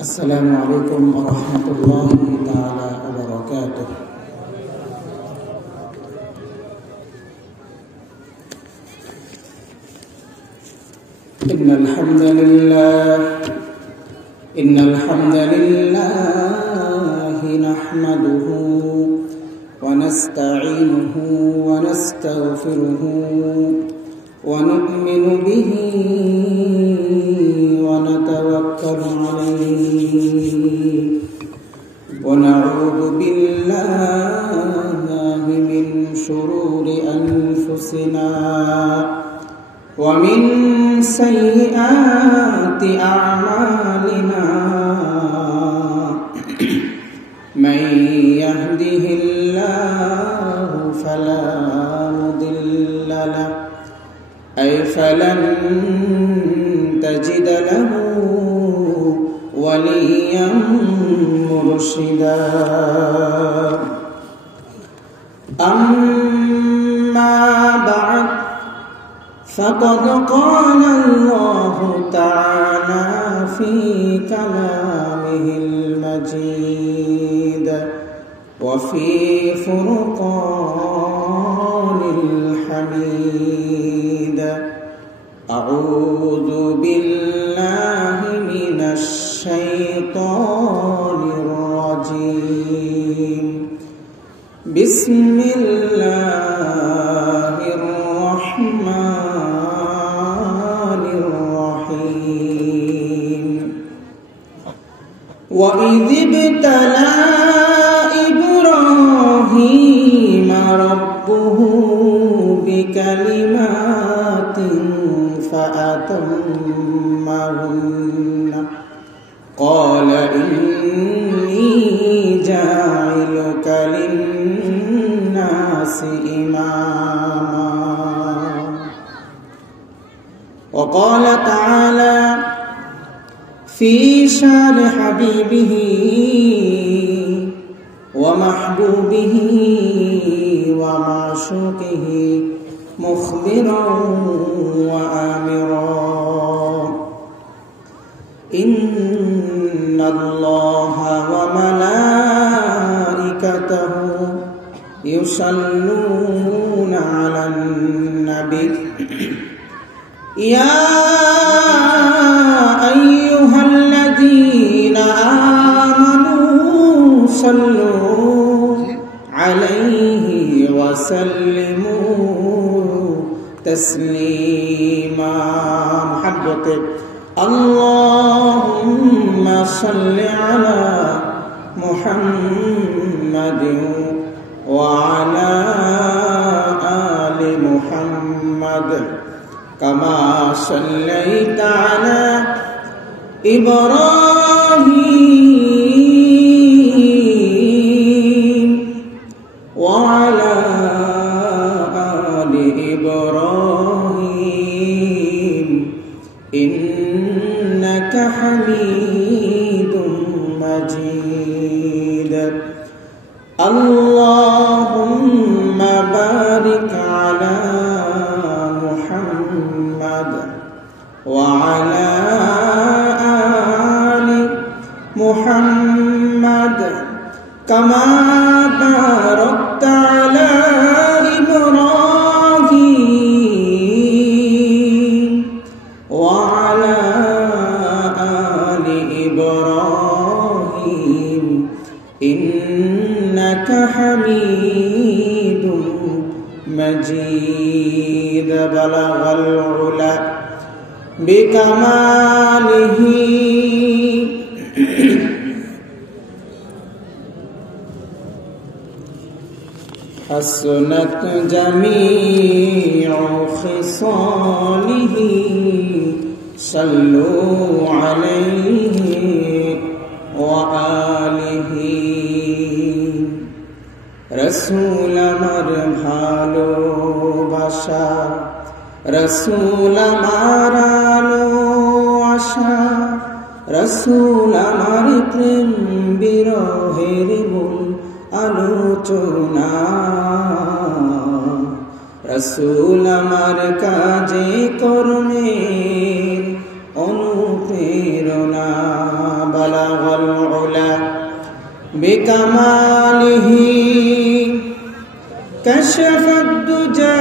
السلام عليكم ورحمة الله تعالى وبركاته. إن الحمد لله نحمده ونستعينه ونستغفره ونؤمن به ونتوكل عليه ونعوذ بالله من شرور أنفسنا ومن سيئات أعمالنا من يهده الله فلا مضل له فلن تجد له وليا مرشدا. أما بعد فقد قال الله تعالى في كلامه المجيد وفي فرقان الحميد: أعوذ بالله من الشيطان الرجيم. بسم الله الرحمن الرحيم. وإذ ابتلى إبراهيم ربه بكلمات فأتمهن قال إني جاعلك للناس إماما. وقال تعالى في شان حبيبه ومحبوبه ومعشوقه مخبرا وآمرا: إن الله وملائكته يصلون على النبي يا أيها الذين آمنوا صلوا عليه وسلموا تسليما. محبتك اللهم صل على محمد وعلى آل محمد كما صليت على إبراهيم وعلى آل إبراهيم إنك حميد مجيد. اللهم بارك على محمد وعلى آل محمد كما باركت على إبراهيم وعلى آل إبراهيم إنك حميد مجيد. بلغ العلا بكماله حسنت جميع خصاله صلوا عليه وآله। رسول আমার ভালোবাসা, রসুল আমার আলো আশা, রসুল আমার প্রেম বিরহের মূল আলোচনা, রসুল আমার কাজে কর্মের অনুপ্রেরণা। বালাগ বিকামালিহি কাশাফাদ দুজা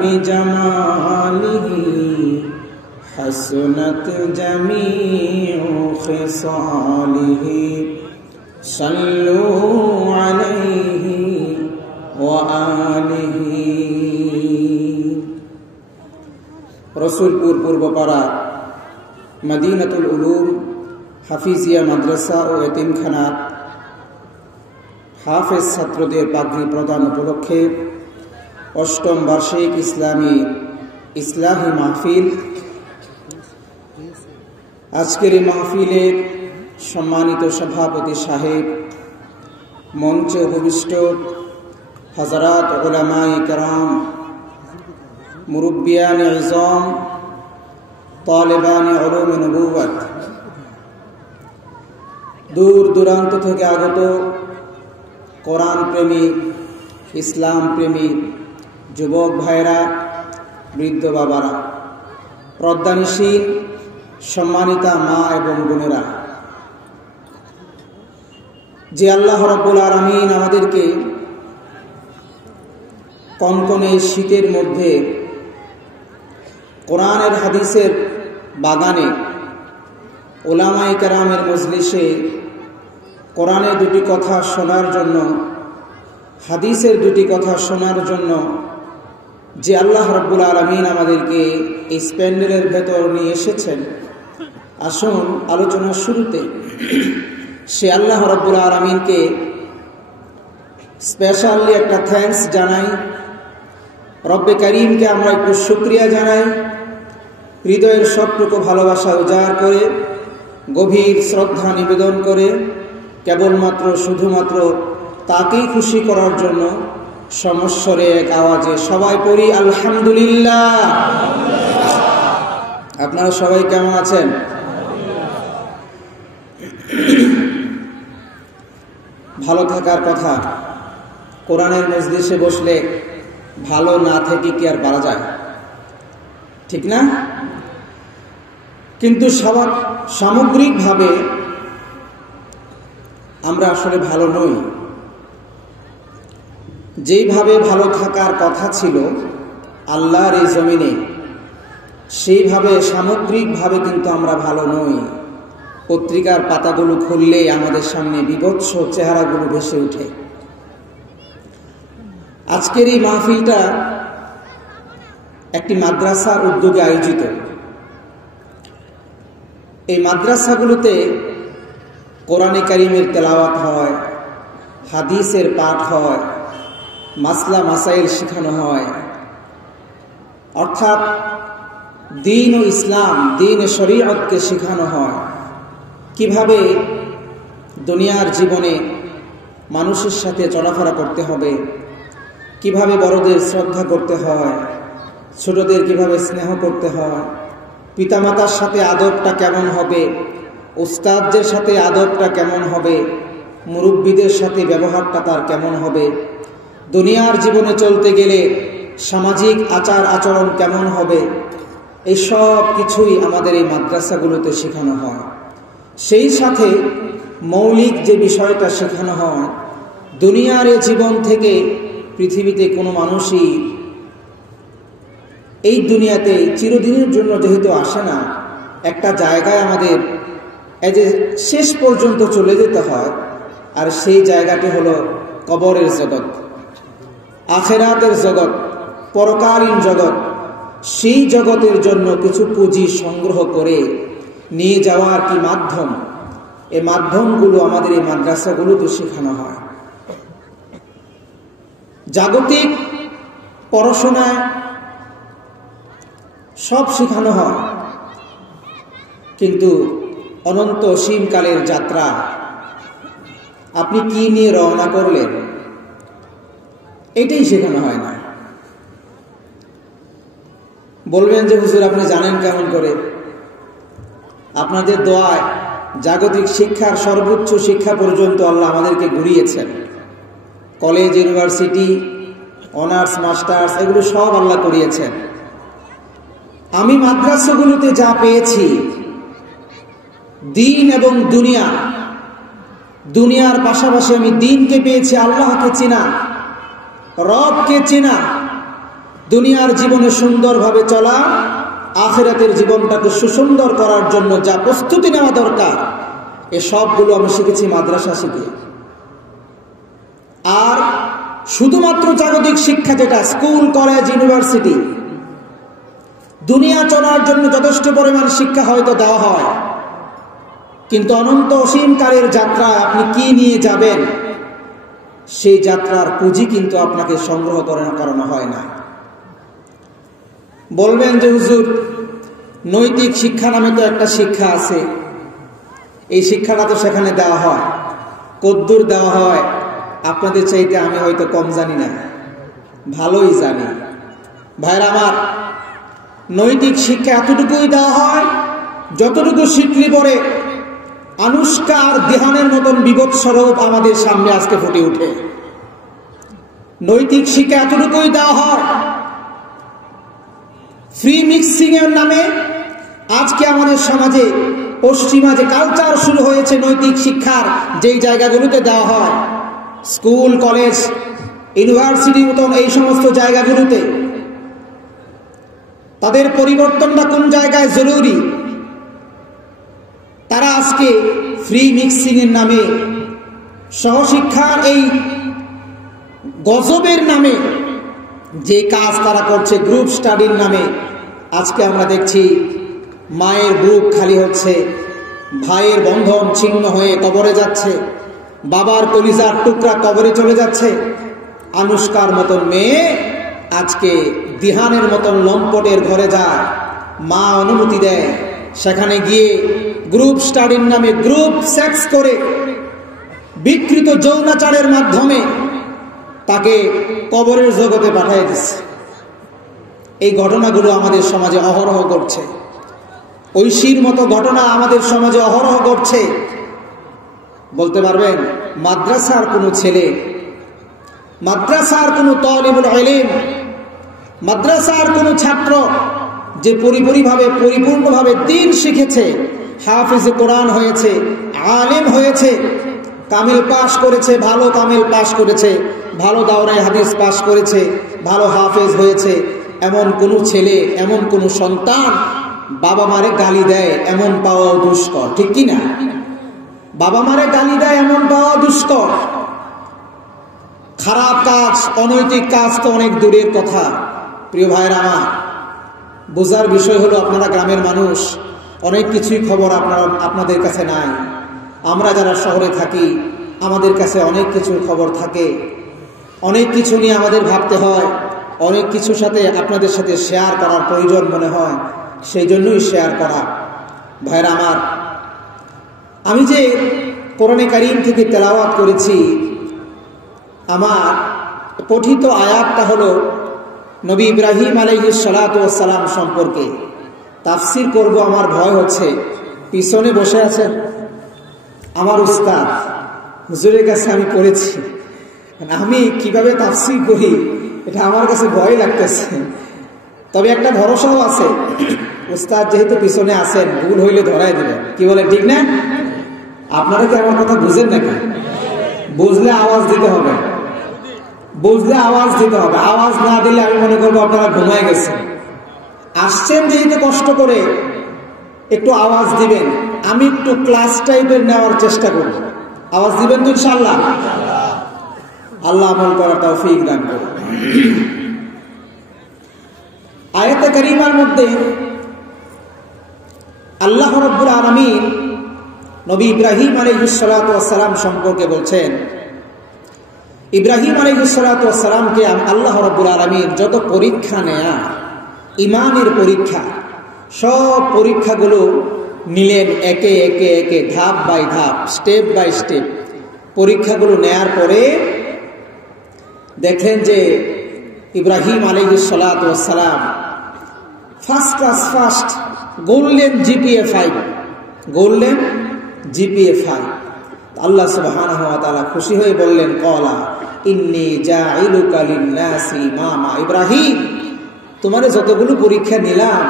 বিজামালিহি হাসনাত জামিউ খিসালিহি সাল্লু আলাইহি ওয়া আলিহি। রসুলপুর পূর্বপাড়া মদিনাতুল উলুম হাফিজিয়া মাদ্রাসা ও এতিমখানা হাফেজ ছাত্রদের পাগড়ি প্রদান উপলক্ষে অষ্টম বার্ষিক ইসলাহি মাহফিল। আজকের এই মাহফিলের সম্মানিত সভাপতি সাহেব, মঞ্চে উপবিষ্ট হযরত উলামায়ে কেরাম, মুরব্বিয়ানে ইজম, তালেবানে উলুমে নবুওয়াত, দূর দূরান্ত থেকে আগত কোরআন প্রেমী, ইসলাম প্রেমী যুবক ভাইরা, বৃদ্ধ বাবারা, প্রজ্ঞানশীল সম্মানিতা মা এবং বোনেরা, যে আল্লাহ রাব্বুল আলামিন আমাদেরকে কনকনে শীতের মধ্যে কোরআনের হাদিসের বাগানে উলামায়ে কেরামের মজলিসে কোরআনের দুটি কথা শোনার জন্য, হাদিসের দুটি কথা শোনার জন্য যে আল্লাহ রাব্বুল আলামিন আমাদেরকে এই প্যান্ডেলের ভেতর নিয়ে এসেছেন, আসুন আলোচনার শুরুতে সে আল্লাহ রাব্বুল আলামিনকে স্পেশালি একটা থ্যাঙ্কস জানাই। রব্বে করিমকে আমরা একটু শুকরিয়া জানাই, হৃদয়ের সবটুকু ভালোবাসা উজাড় করে, গভীর শ্রদ্ধা নিবেদন করে, কেবলমাত্র শুধুমাত্র তাকেই খুশি করার জন্য সমস্বরে এক আওয়াজে সবাই পড়ি আলহামদুলিল্লাহ। আপনারা সবাই কেমন আছেন? ভালো থাকার কথা, কোরআনের মজলিসে বসলে ভালো না থেকে কি আর পারা যায়? ঠিক না? কিন্তু সামগ্রিকভাবে আমরা আসলে ভালো নই। যেইভাবে ভালো থাকার কথা ছিল আল্লাহর এই জমিনে, সেইভাবে সামগ্রিকভাবে কিন্তু আমরা ভালো নই। পত্রিকার পাতাগুলো খুললেই আমাদের সামনে বিভৎস চেহারাগুলো ভেসে ওঠে। আজকের এই মাহফিলটা একটি মাদ্রাসার উদ্যোগে আয়োজিত। এই মাদ্রাসাগুলোতে কোরআনে কারিমের তেলাওয়াত হয়, হাদিসের পাঠ হয়, মাসলা মাসাইল শেখানো হয়, অর্থাৎ দ্বীন ও ইসলাম, দ্বীন ও শরীয়তকে শেখানো হয়। কিভাবে দুনিয়ার জীবনে মানুষের সাথে চলাফেরা করতে হবে, কিভাবে বড়দের শ্রদ্ধা করতে হয়, ছোটদের কিভাবে স্নেহ করতে হয়, পিতামাতার সাথে আদবটা কেমন হবে, উস্তাদদের সাথে আদবটা কেমন হবে, মুরব্বীদের সাথে ব্যবহারটা তার কেমন হবে, দুনিয়ার জীবনে চলতে গেলে সামাজিক আচার আচরণ কেমন হবে, এই সব কিছুই আমাদের এই মাদ্রাসাগুলোতে শেখানো হয়। সেই সাথে মৌলিক যে বিষয়টা শেখানো হয়, দুনিয়ার এই জীবন থেকে পৃথিবীতে কোনো মানুষই এই দুনিয়াতে চিরদিনের জন্য যেহেতু আসে না, একটা জায়গায় আমাদের শেষ পর্যন্ত চলে যেতে হয়, আর সেই জায়গাটি হলো কবরের জগৎ, আখেরাতের জগৎ, পরকালীন জগৎ। সেই জগতের জন্য কিছু পুঁজি সংগ্রহ করে নিয়ে যাওয়ার কি মাধ্যম, এই মাধ্যমগুলো আমাদের এই মাদ্রাসাগুলোতে শেখানো হয়। জাগতিক পড়াশোনায় সব শেখানো হয়, কিন্তু অনন্ত অসীমকালের যাত্রা আপনি কি নিয়ে রওনা করলেন, এটাই শেখানো হয় না। বলবেন যে হুজুর আপনি জানেন কেমন করে? আপনাদের দোয়ায় জাগতিক শিক্ষার সর্বোচ্চ শিক্ষা পর্যন্ত আল্লাহ আমাদেরকে ঘুরিয়েছেন। কলেজ, ইউনিভার্সিটি, অনার্স, মাস্টার্স এগুলো সব আল্লাহ করিয়েছেন। আমি মাদ্রাসাগুলোতে যা পেয়েছি, দ্বীন এবং দুনিয়া দুনিয়ার পাশাপাশি আমি দ্বীনকে পেয়েছি, আল্লাহকে চেনা, রবকে চেনা, দুনিয়ার জীবনে সুন্দরভাবে চলা, আখিরাতের জীবনটাকে সুসুন্দর করার জন্য যা প্রস্তুতি নেওয়া দরকার, এ সবগুলো আমি শিখেছি মাদ্রাসা শিখে। আর শুধুমাত্র জাগতিক শিক্ষা, যেটা স্কুল, কলেজ, ইউনিভার্সিটি, দুনিয়া চলার জন্য যথেষ্ট পরিমাণ শিক্ষা হয়তো দেওয়া হয়, কিন্তু অনন্ত অসীমকালের যাত্রায় আপনি কি নিয়ে যাবেন, সেই যাত্রার পুঁজি কিন্তু আপনাকে সংগ্রহ করানো হয় না। বলবেন যে হুজুর, নৈতিক শিক্ষা নামে তো একটা শিক্ষা আছে, এই শিক্ষাটা তো সেখানে দেওয়া হয়, কদ্দুর দেওয়া হয়, আপনাদের চাইতে আমি হয়তো কম জানি না, ভালোই জানি। ভাইরা আমার, নৈতিক শিক্ষা এতটুকুই দেওয়া হয় যতটুকু শিখলে পরে আনুষ্কা আর দিহানের মতন বিভৎস রূপ আমাদের সামনে আজকে ফুটে ওঠে। নৈতিক শিক্ষা এতটুকুই দেওয়া হয়। ফ্রি মিক্সিং এর নামে আজকে আমাদের সমাজে পশ্চিমা যে কালচার শুরু হয়েছে নৈতিক শিক্ষার, যেই জায়গাগুলোতে দেওয়া হয়, স্কুল, কলেজ, ইউনিভার্সিটি মতন এই সমস্ত জায়গাগুলোতে, তাদের পরিবর্তনটা কোন জায়গায় জরুরি? তারা আজকে ফ্রি মিক্সিং এর নামে, সহশিক্ষার এই গজবের নামে যে কাজ তারা করছে, গ্রুপ স্টাডির নামে, আজকে আমরা দেখছি মায়ের বুক খালি হচ্ছে, ভাইয়ের বন্ধন ছিন্ন হয়ে কবরে যাচ্ছে, বাবার কলিজার টুকরা কবরে চলে যাচ্ছে। আনুষ্কার মতন মেয়ে আজকে দিহানের মতন লম্পটের ঘরে যায়, মা অনুমতি দেয়, সেখানে গিয়ে গ্রুপ স্টাডির নামে গ্রুপ সেক্স করে বিকৃত যৌনাচারের মাধ্যমে তাকে কবরের জগতে পাঠিয়ে দিচ্ছে। এই ঘটনাগুলো আমাদের সমাজে অহরহ ঘটছে। ঐশীর মতো ঘটনা আমাদের সমাজে অহরহ ঘটছে। বলতে পারবেন মাদ্রাসার কোনো ছেলে, মাদ্রাসার কোনো তালিবুল ইলম, মাদ্রাসার কোনো ছাত্র যে পরিপূর্ণভাবে দ্বীন শিখেছে, হাফিজ কোরআন হয়েছে, আলেম হয়েছে, কামিল পাশ করেছে, ভালো কামিল পাশ করেছে, ভালো দাওরায়ে হাদিস পাশ করেছে, ভালো হাফেজ হয়েছে, এমন কোনো ছেলে, এমন কোনো সন্তান বাবা মারে গালি দেয়, এমন পাওয়া দুষ্কর, ঠিক কি না? বাবা মারে গালি দেয় এমন পাওয়া দুষ্কর। খারাপ কাজ, অনৈতিক কাজ তো অনেক দূরের কথা। প্রিয় ভাইরা আমার, বোঝার বিষয় হলো আপনারা গ্রামের মানুষ, অনেক কিছুই খবর আপনাদের কাছে নাই। আমরা যারা শহরে থাকি, আমাদের কাছে অনেক কিছুর খবর থাকে, অনেক কিছু নিয়ে আমাদের ভাবতে হয়, অনেক কিছুর সাথে আপনাদের সাথে শেয়ার করার প্রয়োজন মনে হয়, সেই জন্যই শেয়ার করা। ভাইরা আমার, আমি যে কোরআনে কারীম থেকে তেলাওয়াত করেছি, আমার পঠিত আয়াতটা হলো নবী ইব্রাহিম আলাইহিস সালাতু ওয়াস সালাম সম্পর্কে। তাফসীর করব, আমার ভয় হচ্ছে। পিছনে বসে আছেন আমার উস্তাদ, হুজুরের কাছে আমি পড়েছি, আমি কিভাবে তাফসীর করি এটা আমার কাছে ভয় লাগতেছে। তবে একটা ভরসাও আছে, উস্তাদ যেহেতু পিছনে আছেন, ভুল হইলে ধরাই দিবেন। কি বলে, ঠিক না? আপনারা কি আমার কথা বুঝেন নাকি? বুঝলে আওয়াজ দিতে হবে, বুঝলে আওয়াজ দিতে হবে। আওয়াজ না দিলে আমি মনে করবো আপনারা ঘুমায় গেছেন। আসছেন যেহেতু কষ্ট করে, একটু আওয়াজ দিবেন। আমি একটু ক্লাস টাইপের নেওয়ার চেষ্টা করব। আওয়াজ দিবেন তো ইনশাআল্লাহ? আল্লাহ আমল করার তৌফিক দান করুন। আয়াতে কারিমার মধ্যে আল্লাহ রাব্বুল আলামিন নবী ইব্রাহিম আলাইহিস সালাতু ওয়াস সালাম সম্পর্কে বলছেন, ইব্রাহিম আলাইহিস সালাতু ওয়াস সালামকে আল্লাহ রাব্বুল আলামিন যত পরীক্ষা নেয়া, ইমানের পরীক্ষা, সব পরীক্ষাগুলো নিলেন একে একে একে, ধাপ বাই ধাপ, স্টেপ বাই স্টেপ। পরীক্ষাগুলো নেয়ার পরে দেখলেন যে ইব্রাহিম আলাইহিস সালাতু ওয়াস সালাম first class, first, golden GPA 5, golden GPA 5। আল্লাহ সুবহানাহু ওয়া তাআলা খুশি হয়ে বললেন, ক্বালা ইন্নী জাইলুকা লিন-নাসি ইমামা। ইব্রাহিম, তোমারে যতগুলো পরীক্ষা নিলাম,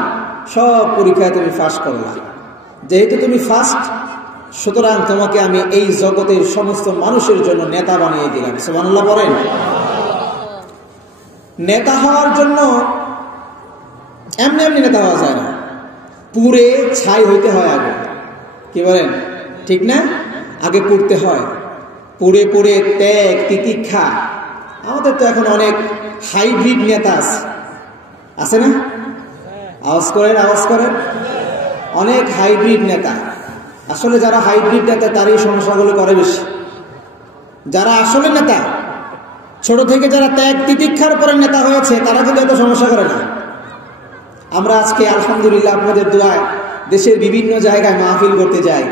সব পরীক্ষায় তুমি ফার্স্ট করলা। যেহেতু তুমি ফার্স্ট, সুতরাং তোমাকে আমি এই জগতের সমস্ত মানুষের জন্য নেতা বানিয়ে দিলাম। সুবহানাল্লাহ বলেন। নেতা হওয়ার জন্য এমনি এমনি নেতা হওয়া যায় না, পুড়ে ছাই হইতে হয় আগে। কি বলেন, ঠিক না? আগে পুড়তে হয়, পুড়ে পুড়ে ত্যাগ তিতিক্ষা। আমাদের তো এখন অনেক হাইব্রিড নেতা আছে না? আওয়াজ করেন, আওয়াজ করেন। অনেক হাইব্রিড নেতা। আসলে যারা হাইব্রিড নেতা তারই সমস্যাগুলো করে বেশি। যারা আসলে নেতা, ছোট থেকে যারা ত্যাগ তিতিক্ষার পরে নেতা হয়েছে, তারা কিন্তু এত সমস্যা করে না। আমরা আজকে আলহামদুলিল্লাহ আপনাদের দোয়ায় দেশের বিভিন্ন জায়গায় মাহফিল করতে যাই,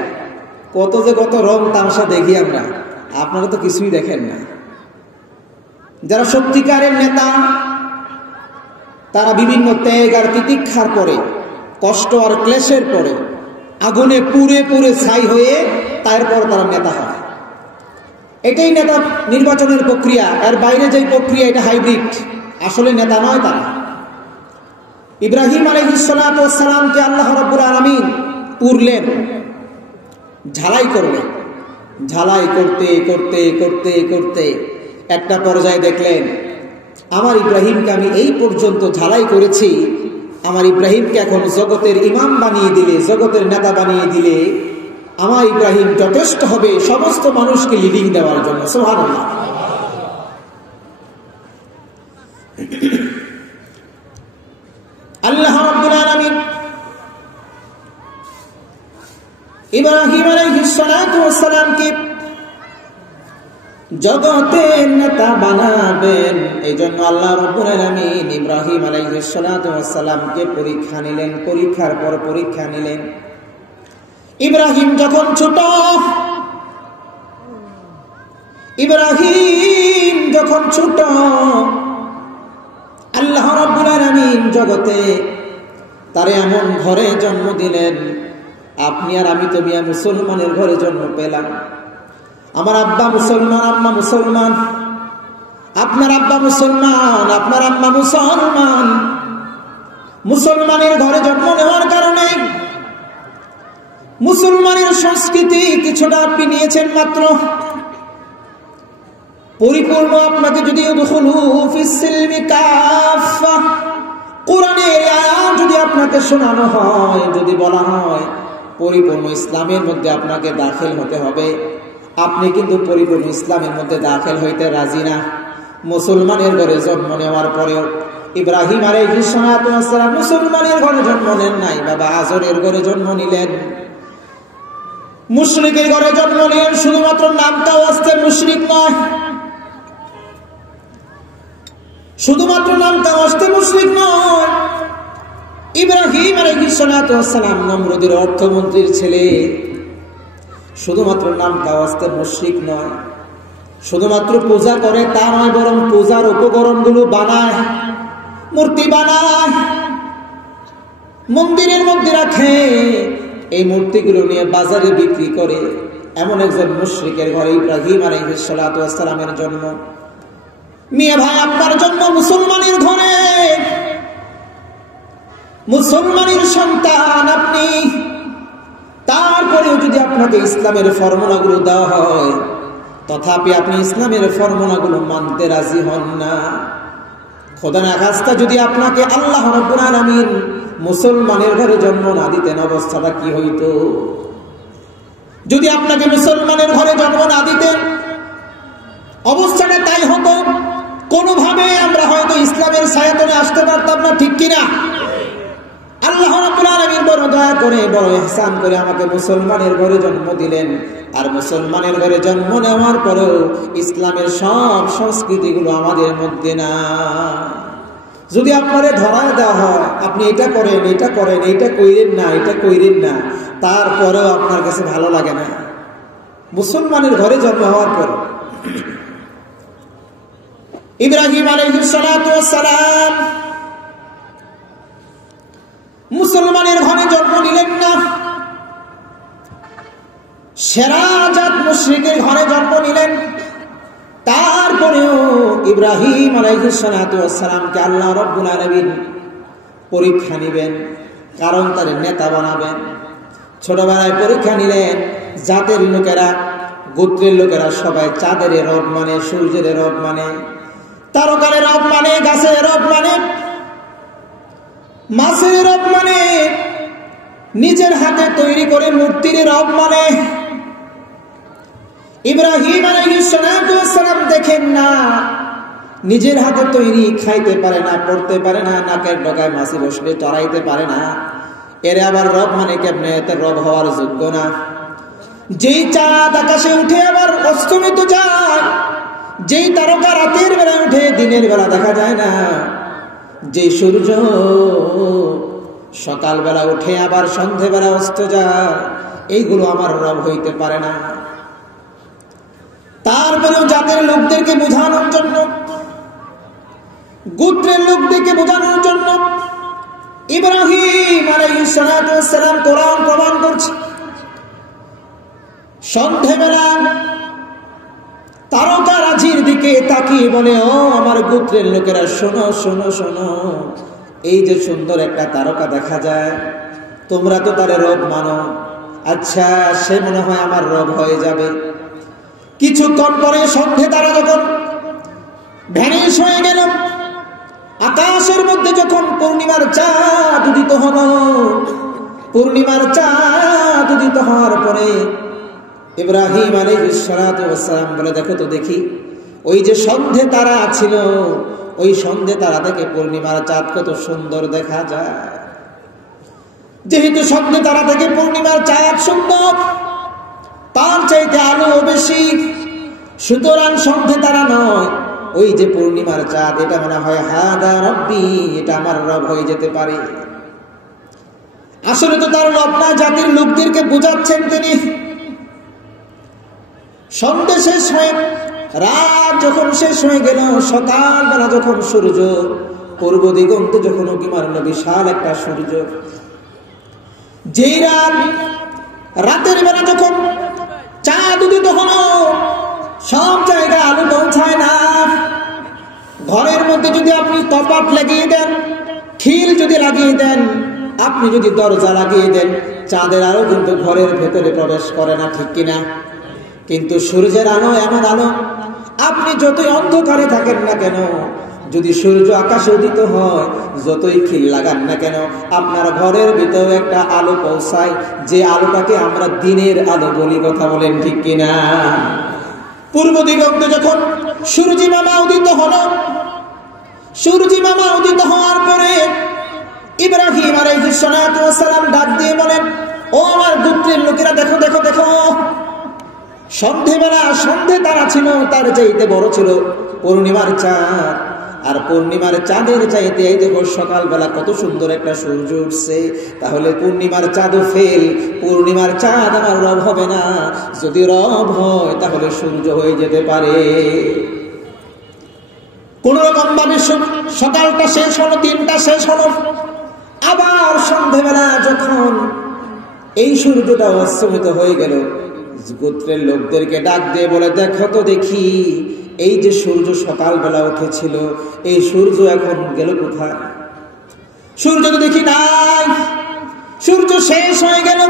কত রং তামাশা দেখি আমরা, আপনারা তো কিছুই দেখেন না। যারা সত্যিকারের নেতা, তারা বিভিন্ন ত্যাগ আর তিতিক্ষার পরে, কষ্ট আর ক্লেশের পরে, আগুনে পুড়ে পুড়ে ছাই হয়ে তারপর তারা নেতা হয়। এটাই নেতা নির্বাচনের প্রক্রিয়া। এর বাইরে যে প্রক্রিয়া, এটা হাইব্রিড। আসলে নেতা নয় তারা। ইব্রাহিম আলাইহিস সালাতু ওয়াস সালামকে আল্লাহ রাব্বুল আলামিন পুরলেন, ঝালাই করলেন। ঝালাই করতে করতে করতে করতে একটা পর্যায়ে দেখলেন, আমার ইব্রাহিমকে আমি এই পর্যন্ত ঝালাই করেছি, আমার ইব্রাহিমকে এখন জগতের ইমাম বানিয়ে দিলে, জগতের নেতা বানিয়ে দিলে আমার ইব্রাহিম যথেষ্ট হবে সমস্ত মানুষকে লিডিং দেওয়ার জন্য। সুবহানাল্লাহ। আল্লাহ রাব্বুল আলামিন ইব্রাহিম আলাইহিস সালাতু ওয়াস সালামকে জগতের নেতা বানাবেন, এই জন্য আল্লাহ রাব্বুল আলামিন ইব্রাহিম আলাইহিস সালাতু ওয়াস সালামকে পরীক্ষা নিলেন। পরীক্ষার পর পরীক্ষা নিলেন। ইব্রাহিম যখন ছোট, ইব্রাহিম যখন ছোট, আল্লাহ রাব্বুল আলামিন জগতে তারে এমন ঘরে জন্ম দিলেন, আপনি আর আমি তো মিয়া মুসলমানের ঘরে জন্ম পেলাম। আমার আব্বা মুসলমান, আম্মা মুসলমান, আপনার আব্বা মুসলমান, আপনার আম্মা মুসলমান। মুসলমানের ঘরে জন্ম নেওয়ার কারণে মুসলমানের সংস্কৃতি কিছুটা আপনি নিয়েছেন মাত্র। পরিপূর্ণ আপনাকে যদি কোরআনের আয়াত যদি আপনাকে শোনানো হয়, যদি বলা হয় পরিপূর্ণ ইসলামের মধ্যে আপনাকে দাখিল হতে হবে, আপনি কিন্তু পরিপূর্ণ ইসলামের মধ্যে দাখিল হইতে রাজি না। মুসলমানের ঘরে জন্ম নেওয়ার পরেও ইব্রাহিম আলাইহিস সালাতু ওয়াস সালাম মুসলমানের ঘরে জন্ম নেন নাই, বাবা আজরের ঘরে জন্ম নিলেন, মুশরিকের ঘরে জন্ম নিলেন। শুধুমাত্র নামটাও আসতে মুশরিক নয়, শুধুমাত্র নামটাও আসতে মুশরিক নয়। ইব্রাহিম আলাইহিস সালাতু ওয়াস সালাম নমরুদের অর্থমন্ত্রীর ছেলে, শুধুমাত্র নামটাও আসতে মুশরিক নয়। শুধুমাত্র পূজা করে তা নয়, বরং পূজার উপকরণগুলো বানায়, মূর্তি বানায়, মন্দিরের মধ্যে রাখে, এই মূর্তিগুলো নিয়ে বাজারে বিক্রি করে। এমন একজন মুশরিকের ঘরে ইব্রাহিম আলাইহিস সালাতু ওয়াস সালামের জন্ম। মিয়া ভাই, আপনার জন্ম মুসলমানের ঘরে, মুসলমানের সন্তান আপনি, তারপরেও যদি আপনাকে ইসলামের ফর্মুলাগুলো দেওয়া হয়, তথাপি আপনি ইসলামের ফর্মুলাগুলো মানতে রাজি হন না। খোদা না খাস্তা যদি আপনাকে আল্লাহ রাব্বুল আলামিন মুসলমানের ঘরে জন্ম না দিতেন, অবস্থাটা কি হইতো? যদি আপনাকে মুসলমানের ঘরে জন্ম না দিতেন, অবস্থাটা তাই হতো, কোনোভাবে আমরা হয়তো ইসলামের ছায়াতলে আসতে পারতাম না, ঠিক কিনা? আল্লাহ রাব্বুল আলামিন বড় দয়া করে, বড় ইহসান করে আমাকে মুসলমানের ঘরে জন্ম দিলেন। আর মুসলমানের ঘরে জন্ম নেওয়ার পরেও ইসলামের সব সংস্কৃতিগুলো আমাদের মধ্যে না। যদি আপনারে ধরায় দেওয়া হয়, আপনি এটা করেন, এটা করেন, এটা কইরেন না, এটা কইরেন না, তারপরেও আপনার কাছে ভালো লাগে না। মুসলমানের ঘরে জন্ম হওয়ার পর ইব্রাহিম আলাইহিস সালাতু ওয়াস সালাম মুসলমানের ঘরে জন্ম নিলেন না, সেরা জাত মুশরিকের ঘরে জন্ম নিলেন। তারপরেও ইব্রাহিম আলাইহিস সালাতু ওয়াস সালামকে আল্লাহ রাব্বুল আলামিন পরীক্ষা নিবেন, কারণ তার নেতা বানাবেন। ছোটবেলায় পরীক্ষা নিলেন, জাতের লোকেরা, গোত্রের লোকেরা সবাই চাঁদের রব মানে, সূর্যের রব মানে, তারকার রব মানে, গাছের রব মানে, মাছের রব মানে, নিজের হাতে তৈরি করে মূর্তির রব মানে। ইব্রাহিম আলাইহিস সালাম দেখেন না, নিজের হাতে তৈরি খাইতে পারে না, পড়তে পারে না, নাকের ডগায় মাছি বসলে চড়াইতে পারে না, এর আবার রব মানে কেমনে? এতে রব হওয়ার যোগ্য না। যেই চাঁদ আকাশে উঠে আবার অস্তমিত যায়, যেই তারকা রাতের বেলা উঠে দিনের বেলা দেখা যায় না, যে সূর্য সকালবেলা উঠে আবার সন্ধ্যেবেলা অস্ত যায়, এইগুলো আমার রব হইতে পারে না। তারপরেও জাতের লোকদেরকে বোঝানোর জন্য, গোত্রের লোকদেরকে বোঝানোর জন্য ইব্রাহিম আলাইহিস সালাম কোরআন প্রমাণ করছে। সন্ধ্যেবেলা তারকা রাজির দিকে তাকিয়ে বলে, ও আমার গোত্রের লোকেরা, শোনো শোনো শোনো, এই যে সুন্দর একটা তারকা দেখা যায়, তোমরা তো তার রব মানো, আচ্ছা সে মনে হয় আমার রব হয়ে যাবে। কিছুক্ষণ পরে সন্ধ্যে তারা যখন ভ্যানিশ হয়ে গেল, আকাশের মধ্যে যখন পূর্ণিমার চাঁদ উদিত হলো, পূর্ণিমার চাঁদ উদিত হওয়ার পরে ইব্রাহিম আলাইহিস সালাম বলে, দেখো তো দেখি, ওই যে সন্ধ্যে তারা ছিল, ওই সন্ধ্যে তারা থেকে পূর্ণিমার চাঁদ কত সুন্দর দেখা যায়। যেহেতু সন্ধ্যে তারা থেকে পূর্ণিমার চাঁদ সুন্দর, তার চাইতে আলো বেশি, সুতরাং সন্ধ্যে তারা নয়, ওই যে পূর্ণিমার চাঁদ, এটা মনে হয় হাদা রব্বি, এটা আমার রব হয়ে যেতে পারে। আসলে তো তার রব না, জাতির লোকদেরকে বোঝাচ্ছেন তিনি। সন্ধ্যে শেষ হয়ে রাত যখন শেষ হয়ে গেল, সকালবেলা যখন সূর্য পূর্ব দিগন্তে যখন উঁকি মারল, বিশাল একটা সূর্য, যেই রাতের বেলা যখন চাঁদ উদিত হলো, সব জায়গায় আলো পৌঁছায় না। ঘরের মধ্যে যদি আপনি কপাট লাগিয়ে দেন, খিল যদি লাগিয়ে দেন, আপনি যদি দরজা লাগিয়ে দেন, চাঁদের আলো কিন্তু ঘরের ভেতরে প্রবেশ করে না, ঠিক কিনা? কিন্তু সূর্যের আলো এমন আলো, আপনি যতই অন্ধকারে থাকেন না কেন, যদি সূর্য আকাশে উদিত হয়, যতই খিল লাগান না কেন, আপনার ঘরের ভিতরে একটা আলো পৌঁছায়, যে আলোটাকে আমরা দিনের আলো বলি। কথা বলেন ঠিক কিনা? পূর্ব দিগন্তে যখন সূর্যি মামা উদিত হলো, সূর্যি মামা উদিত হওয়ার পরে ইব্রাহিম আলাইহিস সালাম ডাক দিয়ে বলেন, ও আমার গোত্রের লোকেরা, দেখো দেখো দেখো, সন্ধ্যেবেলা সন্ধ্যে তারা ছিল, তার চাইতে বড় ছিল পূর্ণিমার চাঁদ, আর পূর্ণিমার চাঁদের চাইতে এই দেখো সকালবেলা কত সুন্দর একটা সূর্য উঠছে। তাহলে পূর্ণিমার চাঁদও ফেল, পূর্ণিমার চাঁদ আমার রব হবে না। যদি রব হয় তাহলে সূর্য হয়ে যেতে পারে। কোন রকম ভাবে সকালটা শেষ হলো, দিনটা শেষ হলো, আবার সন্ধ্যেবেলা যখন এই সূর্যটা অস্তমিত হয়ে গেল, গোত্রের লোকদেরকে ডাক দিয়ে বলে, দেখো তো দেখি, এই যে সূর্য সকালবেলা উঠেছিল, এই সূর্য এখন গেল কোথায়? সূর্য তো দেখি নাই, সূর্য শেষ হয়ে গেল।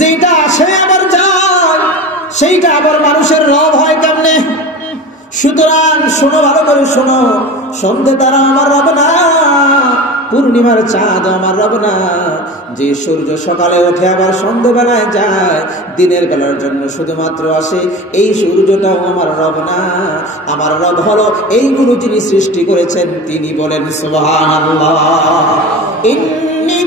যেটা আসে আবার যায়, সেইটা আবার মানুষের রব হয় কেমনে? সুতরাং শোনো, ভালো করে শোনো, সন্ধ্যে তারা আমার রব না, পূর্ণিমার চাঁদ আমার রব না। যে সূর্য সকালে ওঠে আবার সন্ধ্যেবেলায় যায়, দিনের বেলার জন্য শুধুমাত্র আসে, এই সূর্যটাও আমার রব না। আমার রব হলো এইগুলো যিনি সৃষ্টি করেছেন, তিনি বলেন সুবহানাল্লাহ। ইন্নী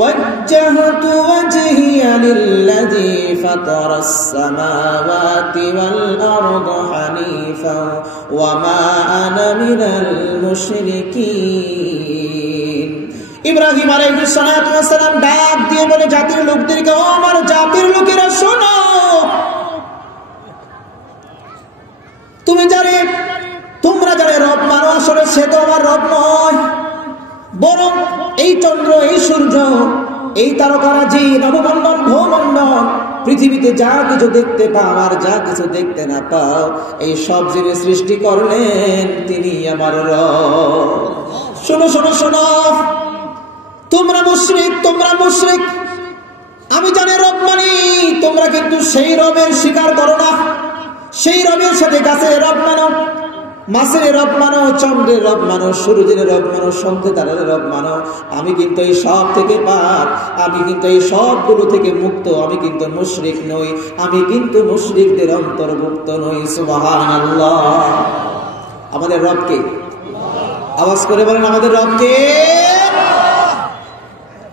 ওয়াজ্জাহতু ওয়াজহিয়া লিল্লাযী ফাতারাস সামাওয়াতি ওয়াল আরদা হানিফা ওয়া মা আনা মিনাল মুশরিকিন। ইব্রাহিম আলাইহিস সালাম ডাক দিয়ে বলে জাতির লোকদেরকে, ও আমার জাতির লোকেরা শোনো, তোমরা যারা রব মানো, আসলে সে তো আমার রব নয়, বরং এই চন্দ্র, এই সূর্য, এই তারকারাজি, নবমণ্ডল, ভূমণ্ডল, পৃথিবীতে যা কিছু দেখতে পাও আর যা কিছু দেখতে না পাও, এই সব জিনিস সৃষ্টি করলেন তিনি আমার রব। শোনো শোনো শোনো, তোমরা মুশরিক, তোমরা মুশরিক, আমি জানি রব মানি, তোমরা কিন্তু সেই রবের স্বীকার করো না। সেই রবের সাথে গাছের রব মানো, মাছের রব মানো, চন্দ্রের রব মানো, সূর্যের রব মানো, সন্ধ্যের রব মানো। আমি কিন্তু এই সব থেকে পাপ, আমি কিন্তু এই সবগুলো থেকে মুক্ত। আমি কিন্তু মুশরিক নই, আমি কিন্তু মুশরিকদের অন্তর্ভুক্ত নই। সুবহানাল্লাহ। আমাদের রবকে আওয়াজ করে বলেন, আমাদের রবকে।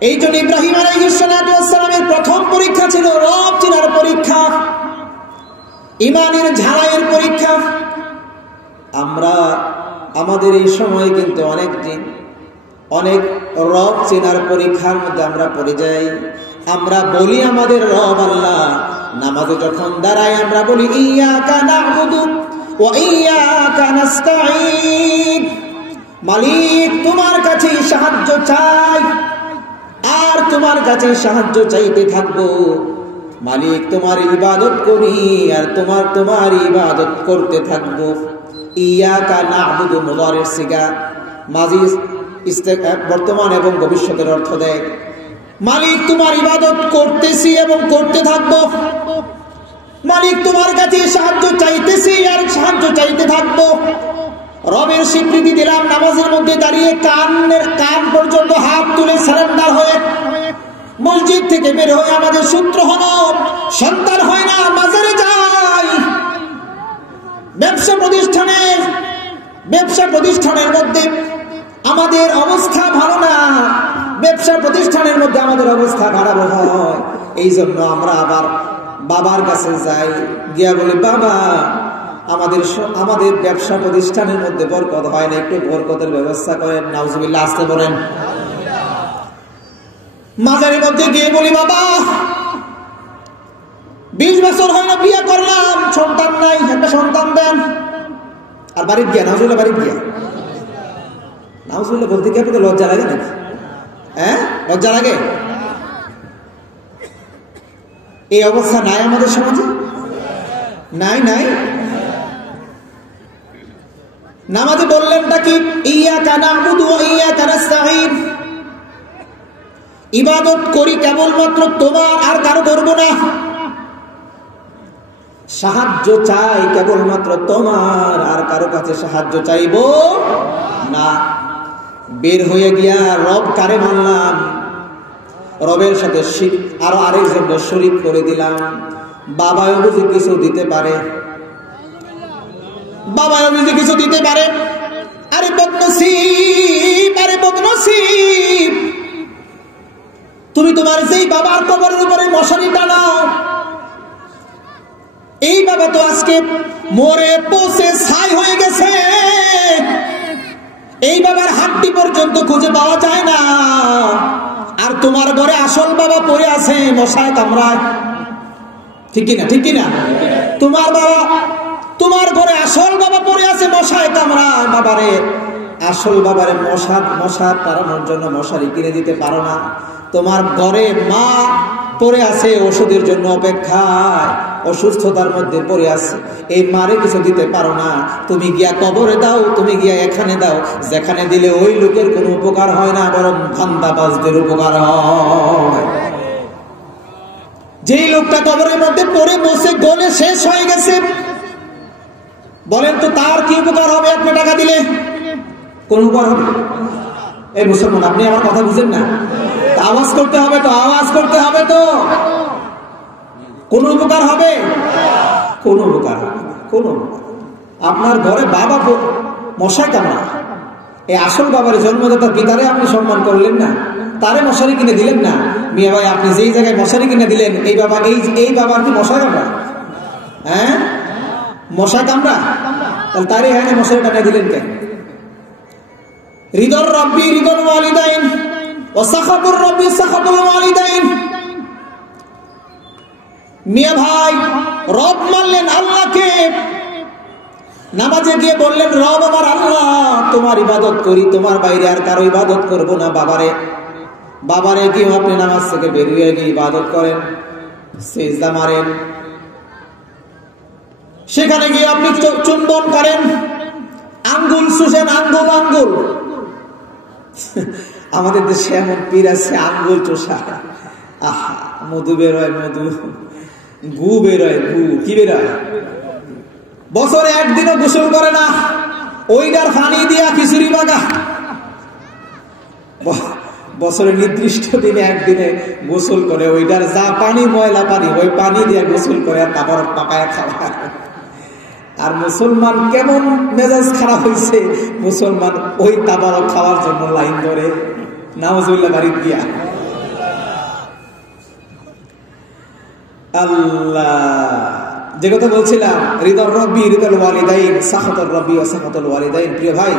এই জন্য ইব্রাহিম আলাইহিস সালামের প্রথম পরীক্ষা ছিল রব চেনার পরীক্ষা, ঈমানের ঝালাইয়ের পরীক্ষা। আমরা আমাদের এই সময় কিন্তু অনেক রব চেনার পরীক্ষার মধ্যে আমরা পড়ে যাই। আমরা বলি আমাদের রব আল্লাহ, নামাজে যখন দাঁড়াই আমরা বলি ইয়াকা না'বুদু ওয়া ইয়াকা নাস্তাঈন, মালিক তোমার কাছে সাহায্য চাই আর তোমার কাছে সাহায্য চাইতে থাকবো। মালিক তোমার ইবাদত করি আর তোমার ইবাদত করতে থাকবো। ইয়াকা না'বুদু মুদারির সিগা, মাজি বর্তমান এবং ভবিষ্যতের অর্থ দেয়। মালিক তোমার ইবাদত করতেছি এবং করতে থাকবো। মালিক তোমার কাছে সাহায্য চাইতেছি আর সাহায্য চাইতে থাকবো। রবের স্বীকৃতি দিলাম নামাজের মধ্যে দাঁড়িয়ে কান পর্যন্ত হাত তুলে সারেন্ডার হয়ে মসজিদ থেকে বের হয়ে আমাদের সূত্র হলো সন্তান হয় না, মাজারে যাই। ব্যবসা প্রতিষ্ঠানের মধ্যে আমাদের অবস্থা ভালো না, ব্যবসা প্রতিষ্ঠানের মধ্যে আমাদের অবস্থা খারাপ হয়। এই জন্য আমরা আবার বাবার কাছে যাই, গিয়া বলি বাবা আমাদের ব্যবসা প্রতিষ্ঠানের মধ্যে বরকত হয় না, একটু বরকতের ব্যবস্থা করেন। নাউজুবিল্লাহ, আসতে বলেন। মাজারের মধ্যে গিয়ে বলি বাবা 20 বছর হয় না বিয়ে করলাম, সন্তান নাই, একটা সন্তান দেন। আর বাড়ি গিয়া নাউজুবিল্লাহ, বাড়ি গিয়া নাউজুবিল্লাহ বলতে গিয়ে আপনাদের লজ্জা লাগে নাকি? লজ্জা লাগে? এই অবস্থা নাই আমাদের সমাজে, নাই। নামাজে বললেনটা কি? ইয়াকা না'বুদু ওয়া ইয়াকা নাস্তাঈন, ইবাদত করি কেবলমাত্র তোমার, আর কারো করব না। সাহায্য চাই কেবলমাত্র তোমার, আর কারো কাছে সাহায্য চাইব না। বের হয়ে গিয়া রব কারে মানলাম? রবের সাথে আরো আরেকজনকে শরীক করে দিলাম। বাবাও বুঝি কিছু দিতে পারে, আরে বদনসিব, তুমি তোমার যেই বাবার কবরের উপরে মশারি টানাও, এই বাবা তো আজকে মরে পচে ছাই হয়ে গেছে, এই বাবার হাড্ডি পর্যন্ত খুঁজে পাওয়া যায় না। আর তোমার ঘরে আসল বাবা পড়ে আছে মশায় কামড়ায়, ঠিক কিনা? তোমার ঘরে আসল বাবা পড়ে আছে মশায় কামড়ায়, আসল বাবারে মশা তাড়ানোর জন্য মশারি কিনে দিতে পারো না। তোমার ঘরে মা পড়ে আছে ওষুধের জন্য অপেক্ষায়, অসুস্থতার মধ্যে পড়ে আছে, এই মারে কিছু দিতে পারো না। তুমি গিয়া কবরে দাও, তুমি গিয়া এখানে দাও, যেখানে দিলে ওই লোকের কোনো উপকার হয় না, বরং ধান্দাবাজদের উপকার হয়। যেই লোকটা কবরের মধ্যে পড়ে বসে গলে শেষ হয়ে গেছে, বলেন তো তার কি উপকার হবে? আপনি টাকা দিলে কোন উপকার হবে? এই মুসলমান, আপনি আমার কথা বুঝেন না? আওয়াজ করতে হবে তো। কোন উপকার হবে? কোন উপকার হবে? আপনার ঘরে বাবা মশায় কামড়া, এই আসল বাবার জন্মদাতার পিতারে আপনি সম্মান করলেন না, তারে মশারি কিনে দিলেন না। মিয়া ভাই, আপনি যেই জায়গায় মশারি কিনে দিলেন, এই বাবার কি মশা কামড়া? মশা কামড়া? তাহলে তারে হ্যাঁ মশারি টাকা দিলেন কেন? রিদর রব্বি রিদর ওয়ালিদাইন ওয়া সাখাতুর রব্বি সাখাতুল ওয়ালিদাইন। মিয়া ভাই, রব মানলেন আল্লাহকে, নামাজে গিয়ে বললেন রব আমার আল্লাহ, তোমার ইবাদত করি, তোমার বাইরে আর কারো ইবাদত করব না। বাবারে কি আপনি নামাজ থেকে বেরিয়ে গিয়ে ইবাদত করেন, সিজদা মারেন, সেখানে গিয়ে আপনি চুম্বন করেন, আঙ্গুল চুষেন, আঙ্গুল। আমাদের দেশে এমন পীর আছে আঙ্গুল চোষা, আহা মধু বেরোয়, মধু, গু বেরোয়, গু। কি বেরোয়? বছরে একদিনও গোসল করে না, ওইটার পানি দিয়া খিচুড়ি বাগা। বছরে নির্দিষ্ট দিনে একদিনে গোসল করে, ওইটার যা পানি, ময়লা পানি, ওই পানি দিয়ে গোসল করে আর তারপর পাকায় খাওয়া। আর মুসলমান কেমন মেজাজ খারাপ হয়েছে, মুসলমান ওই তাবারক খাওয়ার জন্য লাইন ধরে নাউজুবিল্লাহ বাড়ি দিয়া। আল্লাহ, যে কথা বলছিলাম, রিদার রব্বি রিদাল ওয়ালিদাইন, সাখাতুর রব্বি ওয়া সাখাতুল ওয়ালিদাইন। প্রিয় ভাই,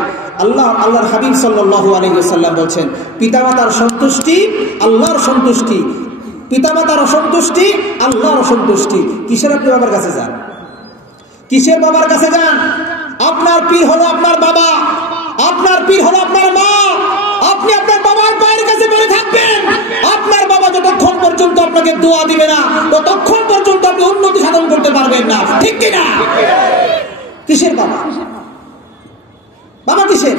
আল্লাহর হাবিব সাল্লাল্লাহু আলাইহি ওয়াসাল্লাম বলছেন, পিতামাতার সন্তুষ্টি আল্লাহর সন্তুষ্টি, পিতামাতার অসন্তুষ্টি আল্লাহর অসন্তুষ্টি। কিসের আপনি বাবার কাছে যান? কিসের বাবার কাছে যান? আপনার পীর হলো আপনার বাবা, আপনার পীর হলো আপনার মা। আপনি আপনার বাবার পায়ের কাছে পড়ে থাকবেন। আপনার বাবা যতক্ষণ পর্যন্ত আপনাকে দোয়া দিবে না, ততক্ষণ পর্যন্ত আপনি উন্নতি সাধন করতে পারবেন না। ঠিক কিনা? কিসের বাবা? বাবা কিসের?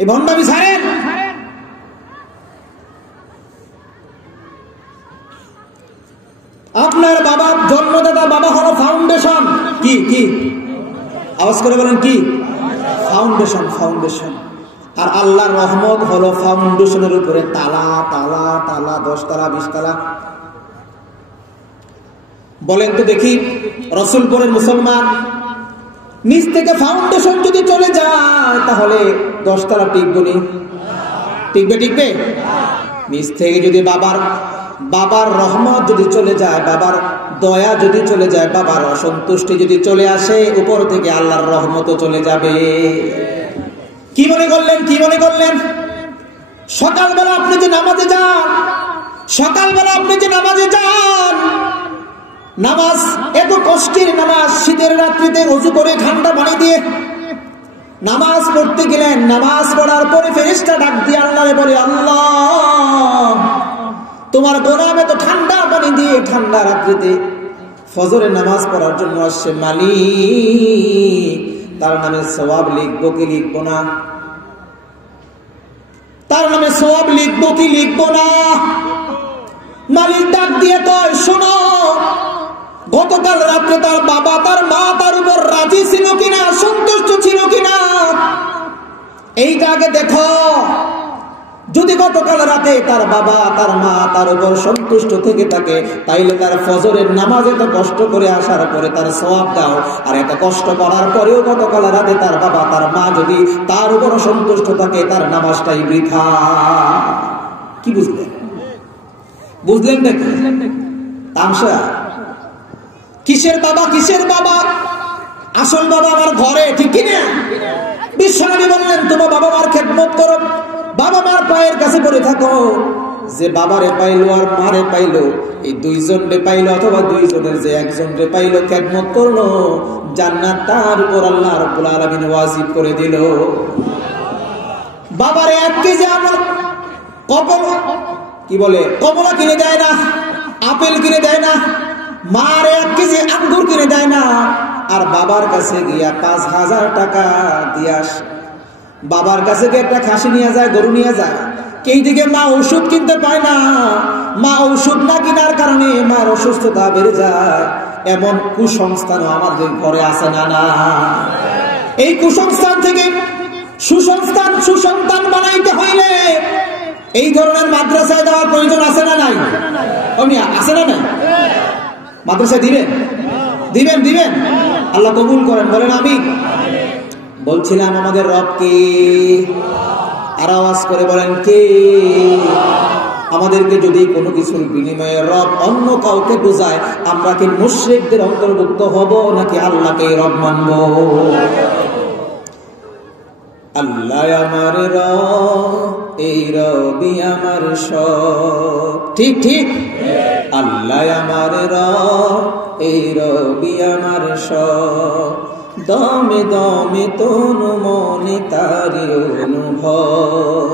এই ভণ্ডামি ছাড়েন। আপনার বাবা জন্মদাতা বাবা হলো ফাউন্ডেশন। কি কি? আওয়াজ করে বলেন কি? Foundation, foundation. আর আল্লাহর রহমত হলো ফাউন্ডেশনের উপরে তালা তালা তালা, 10 তালা 20 তালা। বলেন তো দেখি, রসুলপুরের মুসলমান, নিচ থেকে ফাউন্ডেশন যদি চলে যায় তাহলে 10 তালা টিকবে? টিকবে? টিকবে? নিচ থেকে যদি বাবার রহমত যদি চলে যায়, বাবার দয়া যদি চলে যায়, বাবার অসন্তুষ্টি যদি চলে আসে, উপর থেকে আল্লাহর রহমতও চলে যাবে। কি মনে করলেন? কি মনে করলেন? সকালবেলা আপনি যে নামাজে যান, সকালবেলা আপনি যে নামাজে যান, নামাজ এত কষ্টের নামাজ, শীতের রাত্রিতে ওযু করে ঠান্ডা পানি দিয়ে নামাজ পড়তে গেলেন। নামাজ পড়ার পরে ফেরেশতা ডাক দিয়ে আল্লাহরে বলে, আল্লাহ, তোমার গোলাম এত ঠান্ডা পানি দিয়ে ঠান্ডা রাত্রিতে ফজরের নামাজ পড়ার জন্য আসছে, মালিক তার নামে সওয়াব লিখবো কি লিখবো না? তার নামে সওয়াব লিখবো কি লিখবো না? মালিক ডাক দিয়ে কয়, শোনো, গতকাল রাত্রে তার বাবা তার মা তার উপর রাজি ছিল কিনা, সন্তুষ্ট ছিল কিনা, এইটা আগে দেখো। যদি গতকাল রাতে তার বাবা তার মা তার উপর সন্তুষ্ট থেকে থাকে, তাইলে তার ফজরের নামাজ এত কষ্ট করে আসার পরে তার সওয়াব দাও। আর এত কষ্ট করার পরেও গতকাল রাতে তার বাবা তার মা যদি তার উপর সন্তুষ্ট থাকে, তার নামাজটাই বৃথা। কি বুঝলেন? বুঝলেন নাকি তামসা? কিসের বাবা? কিসের বাবা? আসল বাবা আমার ঘরে। ঠিক কিনা? বিশ্বনবী বললেন, তোমার বাবা মার খেদমত করো, বাবা মার পায়ের কাছে পড়ে থাকো। যে বাবারে পাইলো আর মারে পাইলো, এই দুইজন রে পাইলো অথবা দুইজনের যে একজন রে পাইলো, খেদমত করলো, জান্নাত তার উপর আল্লাহ রাব্বুল আলামিন ওয়াজিব করে দিল। বাবারে 1 কেজি আমার কি বলে কমলা কিনে দেয় না, আপেল কিনে দেয় না, মার 1 কেজি আঙ্গুর কিনে দেয় না, আর বাবার কাছে গিয়া 5000 টাকা দিয়ে আসে। বাবার কাছে গিয়ে একটা খাসি নিয়ে যায়, গরু নিয়ে যায়। এই দিকে মা ওষুধ কিনতে পায় না, মা ওষুধ না কেনার কারণে মার অসুস্থতা বেড়ে যায়। এমন কুসংস্থান আমাদের ঘরে আছে না? না। এই কুসংস্থান থেকে সুসন্তান বানাইতে হইলে এই ধরনের মাদ্রাসায় দেওয়ার প্রয়োজন আছে না নাই? আছে না নাই? মাদ্রাসায় দিবেন দিবেন দিবেন আল্লাহ কবুল করেন, বলেন আমিন। বলছিলাম আমাদের রব কে? আর আওয়াজ করে বলেন কে? আমাদেরকে যদি কোনো কিছুর বিনিময়ে রব অন্য কাউকে বোঝায়, আমরা কি মুশরিকদের অন্তর্ভুক্ত হব নাকি আল্লাহকে রব মানব? আল্লাহ আমার রব, এই রবি আমার সব। ঠিক ঠিক। আল্লাহ আমার রব, এই রবি আমার সব। দমে দমে তনু মনে তারি অনুভব,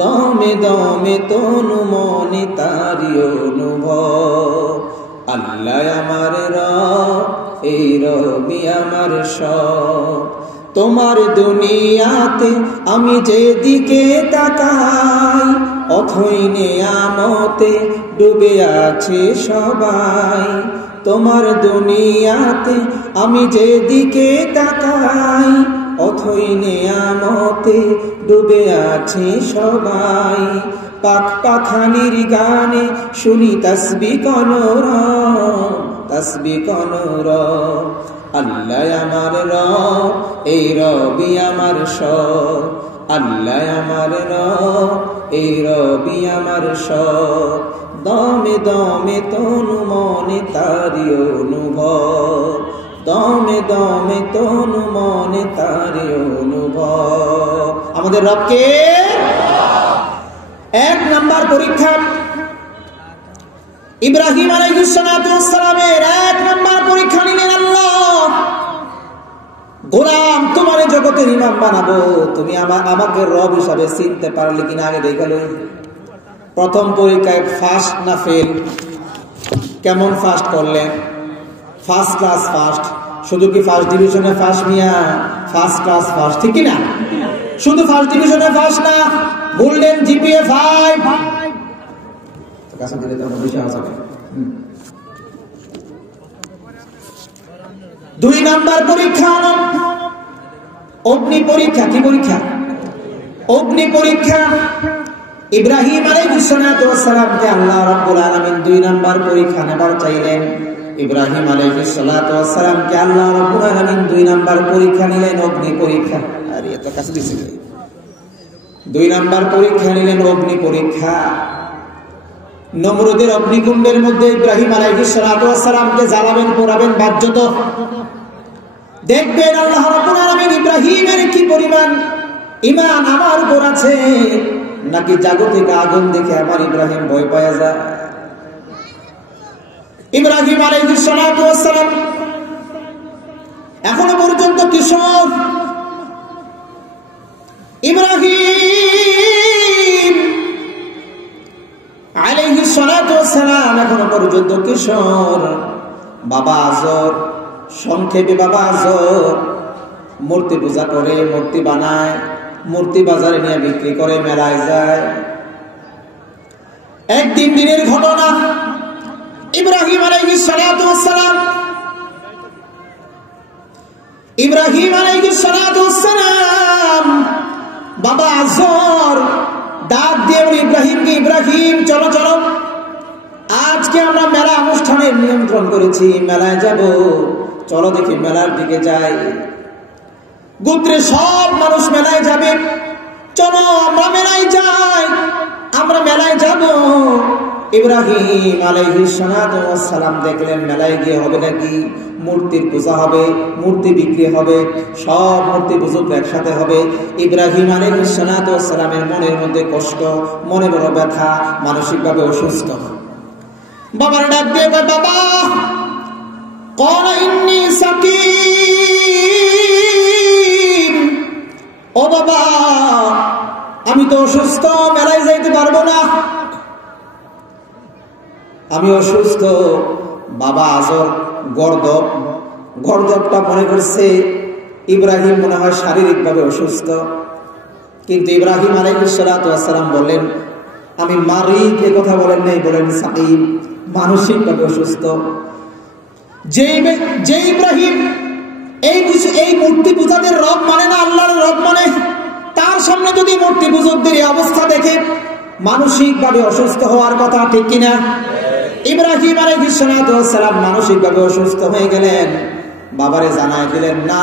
দমে দমে তনু মনে তারি অনুভব। আল্লাহ আমার রব, এই রবি আমার সব। তোমার দুনিয়াতে আমি যেদিকে তাকাই, অথই নেয়ামতে ডুবে আছে সবাই, তোমার দুনিয়াতে আমি যেদিকে তাকাই, অথই নেয়ামতে ডুবে আছে সবাই। পাখ পাখানির গানে শুনি তাসবিহ কনরব, তাসবিহ কনরব। আল্লাহ আমার রব, এই রবি আমার সব, আল্লাহ আমার রব, এই রবি আমার সব। দমে দমে তনু মনে তারি অনুভব, দমে দমে তনু মনে তারি অনুভব। আমাদের রবকে এক নাম্বার পরীক্ষা, ইব্রাহিম আলাইহিস সালাতু ওয়াস সালামের এক নাম্বার পরীক্ষা নিলেন আল্লাহ। গোলাম, তোমার জগতের ইমাম বানাবো, তুমি আমাকে রব হিসাবে চিনতে পারলে কিনা আগে দেখালো। প্রথম পরীক্ষায় ফার্স্ট না ফেল? কেমন ফার্স্ট করলেন? First class first. শুধু কি ফার্স্ট ডিভিশনে ফার্স্ট মিয়া? ফার্স্ট ক্লাস ফার্স্ট, ঠিক কিনা? শুধু ফার্স্ট ডিভিশনে ফার্স্ট না, গোল্ডেন জিপিএ 5। কাছে দিলে তো বেশি আসে। 2 নাম্বার পরীক্ষা অগ্নি পরীক্ষা। কি পরীক্ষা? অগ্নি পরীক্ষা। ইব্রাহিম আলাইহিস সালাতু ওয়াস সালামকে আল্লাহ রাব্বুল আলামিন 2 নাম্বার পরীক্ষা নেবার চাইলেন। ইব্রাহিম আলাইহিস সালাতু ওয়াস সালামকে আল্লাহ রাব্বুল আলামিন 2 নাম্বার পরীক্ষা নিলেন, অগ্নি পরীক্ষা। আরে এত কাছে দিছি। 2 নাম্বার পরীক্ষা নিলেন, অগ্নি পরীক্ষা। নমরুদের অগ্নিকুণ্ডের মধ্যে ইব্রাহিম আলাইহিস সালাতু ওয়াস সালামকে জ্বালাবেন, পোড়াবেন, বাজ্যত দেখবেন আল্লাহ রাব্বুল আলামিন ইব্রাহিমের কি পরিমাণ ঈমান আমার উপর আছে, নাকি জাগতিক আগুন দেখে আমার ইব্রাহিম ভয় পাওয়া যায়। ইব্রাহিম আলাইহিস সালাতু ওয়াস সালাম এখনো পর্যন্ত কিশোর। ইব্রাহিম আলাইহিস সালাতু ওয়াস সালাম এখনো পর্যন্ত কিশোর। বাবা আজর, সংক্ষেপে বাবা আজর মূর্তি পূজা করে, মূর্তি বানায়, মূর্তি বাজারে নিয়ে বিক্রি করে, মেলায় যায়। একদিন দিনের ঘটনা, ইব্রাহিম আলাইহিস সালাতু ওয়াস সালাম, ইব্রাহিম আলাইহিস সালাতু ওয়াস সালাম বাবা আজর ডাক দিয়ে ইব্রাহিমকে, ইব্রাহিম চলো চলো, আজকে আমরা মেলা অনুষ্ঠানের নিয়ন্ত্রণ করেছি, মেলায় যাব, চলো দেখি মেলার দিকে যাই। গোত্রে সব মানুষ মেলায় যাবে, চলো আমরা মেলায় যাই, আমরা মেলায় যাব। ইব্রাহিম আলাইহিস সালাতু ওয়াস সালাম দেখলেন মেলায় গিয়ে হবে নাকি, মূর্তির পূজা হবে, মূর্তি বিক্রি হবে, সব মূর্তি পুজো একসাথে হবে। ইব্রাহিম আলাইহিস সালাতু ওয়াস সালামের মনের মধ্যে কষ্ট, মনে বড় ব্যথা, মানসিকভাবে অসুস্থ। বাবার ডাক দিয়ে কয়, বাবা ক্বালা ইন্নী সাকিম, ও বাবা আমি তো অসুস্থ, মেলায় যাইতে পারবো না, আমি অসুস্থ। বাবা আজর গর্দব, গর্দবটা মনে করছে ইব্রাহিম মনে হয় শারীরিকভাবে অসুস্থ, কিন্তু ইব্রাহিম আলাইহিস সালাতু ওয়াস সালাম বললেন আমি মারিদ, এ কথা বলেন নাই, বলেন সাকিম, মানসিকভাবে অসুস্থ। যে ইব্রাহিম এই মূর্তি পূজাদের রব মানে না, আল্লাহর রব মানে, তার সামনে যদি মূর্তি পূজকদের এই অবস্থা দেখে মানসিকভাবে অসুস্থ হওয়ার কথা, ঠিক কিনা? ইব্রাহিম আলাইহিস সালাতু ওয়াস সালাম মানসিকভাবে অসুস্থ হয়ে গেলেন, বাবারে জানায় দিলেন না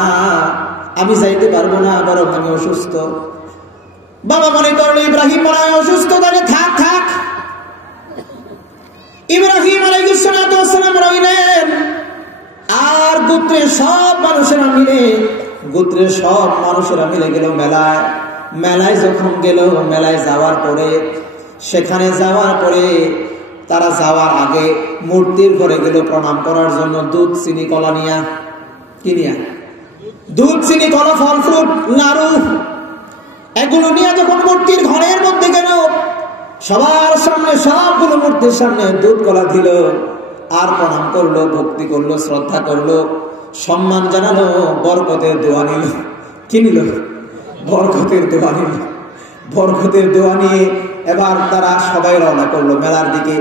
আমি যাইতে পারবো না, বরং আমি অসুস্থ। বাবা মনে করলো ইব্রাহিম মনে হয় অসুস্থ, তাহলে থাক থাক। ইব্রাহিম আলাইহিস সালাতু ওয়াস সালাম রইলেন, আর গোত্রের সব মানুষেরা মিলে গেল মেলায়। মেলায় যখন গেল, মেলায় যাওয়ার পরে, সেখানে যাওয়ার পরে তারা যাওয়ার আগে মূর্তির ঘরে গেল প্রণাম করার জন্য, দুধ চিনি কলা নিয়া, কি নিয়া? দুধ চিনি কলা, ফল ফ্রুট, নাড়ু, এগুলো নিয়ে যখন মূর্তির ঘরের মধ্যে গেল, সবার সামনে, সবগুলো মূর্তির সামনে দুধ কলা দিল, আর প্রণাম করলো, ভক্তি করলো, শ্রদ্ধা করলো, সম্মান জানালো, বরকতের দোয়া নিল। কি নিল? বরকতের দোয়া নিল। বরকতের দোয়া নিয়ে এবার তারা সবাই রওনা করলো মেলার দিকে।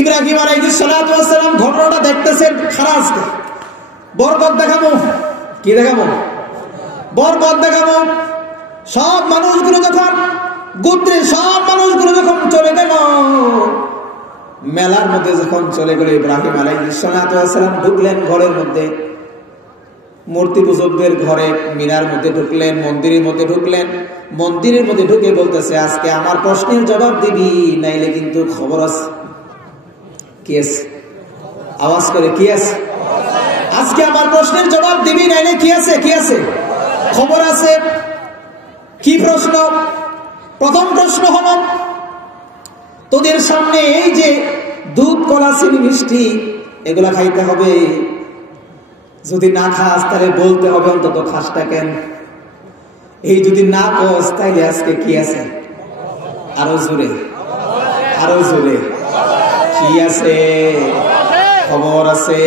ইব্রাহিম আলাইহিস সালাতু ওয়াস সালাম ঘটনাটা দেখতেছেন, খারাজ বরকত দেখাবো, কি দেখাবো? বরকত দেখাবো। সব মানুষগুলো যখন গোত্রের সব মানুষগুলো যখন চলে গেল, মেলার মধ্যে যখন চলে গেল, ইব্রাহিম আলাইহিস সালাতু ওয়াস সালাম ঢুকলেন ঘরের মধ্যে, মূর্তি পূজকদের ঘরে, মিনার মধ্যে ঢুকলেন, মন্দিরের মধ্যে ঢুকলেন। মন্দিরের মধ্যে ঢুকে বলতেছে, আজকে আমার প্রশ্নের জবাব দিবি, নাইলে কিন্তু খবর আছে। কি আছে? আওয়াজ করে, কি আছে? আজকে আমার প্রশ্নের জবাব দিবি, নাইলে কি আছে? কি আছে? খবর আছে। কি প্রশ্ন? প্রথম প্রশ্ন হলো, তোদের সামনে এই যে দুধ, কলা, চিনি, মিষ্টি, এগুলা খাইতে হবে। যদি না খাস তাহলে বলতে হবে অন্তত খাসটা কেন। এই যদি না খাস তাইলে আজকে কি আছে? আরো জোরে, আরো জোরে, কি আছে? খবর আছে।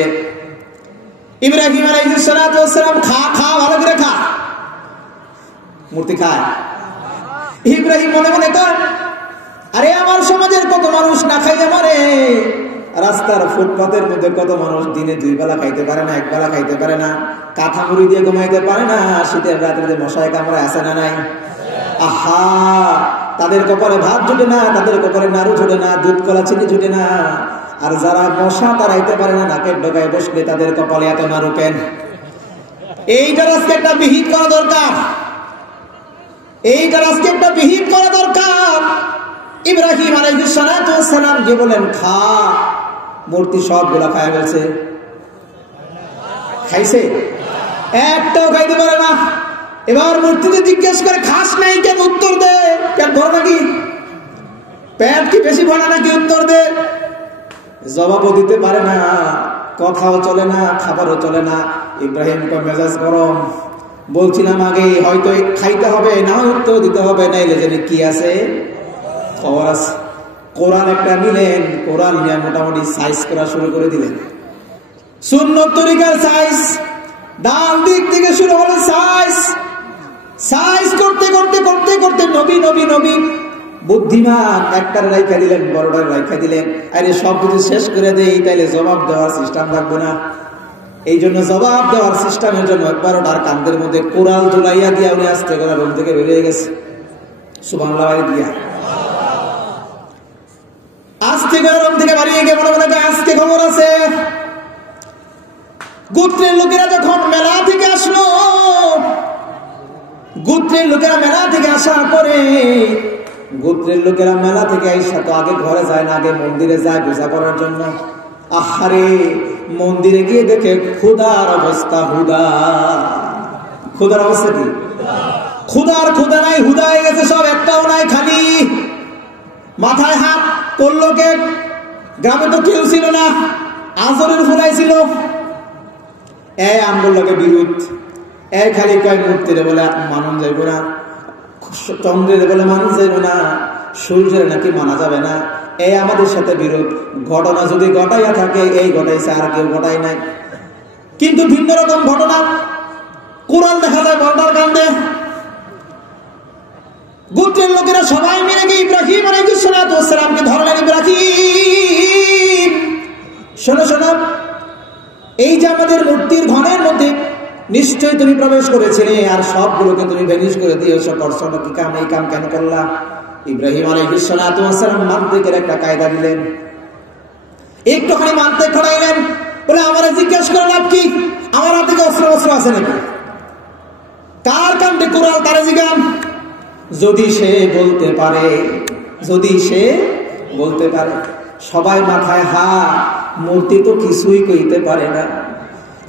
ইব্রাহিম আলাইহিস সালাতু ওয়াস সালাম, খা খা, ভালো করে খা। মূর্তি খায়। ইব্রাহিম মনে মনে কয়, আরে আমার সমাজের কত মানুষ না খাইতে পারে, রাস্তার ফুটপাতের মধ্যে কত মানুষ দিনে 2 বেলা খাইতে পারে না, 1 বেলা খাইতে পারে না, কাঁথা মুড়ি দিয়ে ঘুমাইতে পারে না, শীতের রাত্রে মশায় কামড়ে আছে না নাই? আহা, তাদের কপালে ভাত জুটে না, তাদের কপালে নাড়ু জুটে না, দুধ, কলা, চিনি জুটে না। আর যারা মশা তাড়াইতে পারে না, নাকের ডগায় বসলে তাদের কপালে এত নাড়ু কেন? এইটার আজকে একটা বিহিত করা দরকার, এইটার আজকে একটা বিহিত করা দরকার। ইব্রাহিম আলাইহিস সালাতু ওয়াস সালাম যে বলেন খা, মূর্তি সবগুলা খায় গেছে। খাইছে? একটাও খাইতে পারে না। এবার মূর্তিতে জিজ্ঞেস করে, খাস নাই কেন? উত্তর দে। পেট ভরা নাকি? পেট কি বেশি ভরা নাকি? উত্তর দে। জবাবও দিতে পারে না, কথাও চলে না, খাবারও চলে না। ইব্রাহিম কো মেজাজ গরম। বলছিলাম আগে, হয়তো খাইতে হবে, না উত্তর দিতে হবে, নাইলে জানি কি আছে? খবর আছে। কোরআন একটা নিলেন, কোরআন নিয়ে মোটামুটি সাইজ করা শুরু করে দিলেন। সুন্নত তরিকার সাইজ, ডান দিক থেকে শুরু হলো সাইজ। সাইজ করতে করতে করতে করতে নবী নবী নবী বুদ্ধিমান একটার রাইখা দিলেন, বড়টার রাইখা দিলেন। আরে সব কিছু শেষ করে দেই, তাইলে জবাব দেওয়ার সিস্টেম রাখবো না। এই জন্য জবাব দেওয়ার সিস্টেমের জন্য 12টার কান্দের মধ্যে কোরআন ঝুলাইয়া দিয়া উনি আস্তে করে রুম থেকে বেরিয়ে গেছে। সুবহানাল্লাহ দিয়া আস্তে করে রুম থেকে বাড়িয়ে গিয়ে মনে মনে আজকে খবর আছে। গোত্রের লোকেরা যখন মেলা থেকে আসলো, গোত্রের লোকেরা মেলা থেকে আসার পরে, গোত্রের লোকেরা মেলা থেকে আইসা তো আগে ঘরে যায় না, আগে মন্দিরে যায় পূজা করার জন্য। আহারে, মন্দিরে গিয়ে দেখে ক্ষুধার অবস্থা, হুদা। ক্ষুধার অবস্থা কি? ক্ষুধার ক্ষুধা নাই, হুদা হয়ে গেছে সব, একটাও নাই, খালি। মাথায় হাত করলো কে? গ্রামে তো কেউ ছিল না, আজরের ফুলাই ছিল। এই আন্দোলনকে বিরোধ, এই খালি কয় মূর্তিরে বলে মানুষ যাইব না, চন্দ্রের বলে মানুষ যাইব না, সূর্যের নাকি মানা যাবে না। এই আমাদের সাথে বিরোধ। ঘটনা যদি ঘটাইয়া থাকে, এই ঘটাইছে, আর কেউ ঘটাই নাই। কিন্তু ভিন্ন রকম ঘটনা কোরআন দেখা যায় বর্ডার কান্দে। গোত্রের লোকেরা সবাই মিলে গিয়ে ইব্রাহিম আলাইহিস সালাতু ওয়াস সালামকে ধরলেন। ইব্রাহিম, শোনো শোনো, এই যে আমাদের মূর্তির ঘরের মধ্যে নিশ্চয়ই তুমি প্রবেশ করেছিলে, আর সবগুলোকে তুমি ভ্যানিশ করে দিয়েছো, করছো না কি কাম? এই কাম কেন করলা? ইব্রাহিম আলাইহিস সালাতু ওয়াস সালাম মান্তিকের একটা কায়দা দিলেন, একটুখানি মান্তিক খড়াইলেন। বলে আমারে জিজ্ঞেস করে লাভ কি? আমার হাতে কি অস্ত্র অস্ত্র আছে নাকি? কার কামে কুড়াল তারে জিগান। যদি সে বলতে পারে, যদি সে বলতে পারে। সবাই মাথায় হা, মূর্তি তো কিছুই কইতে পারে না।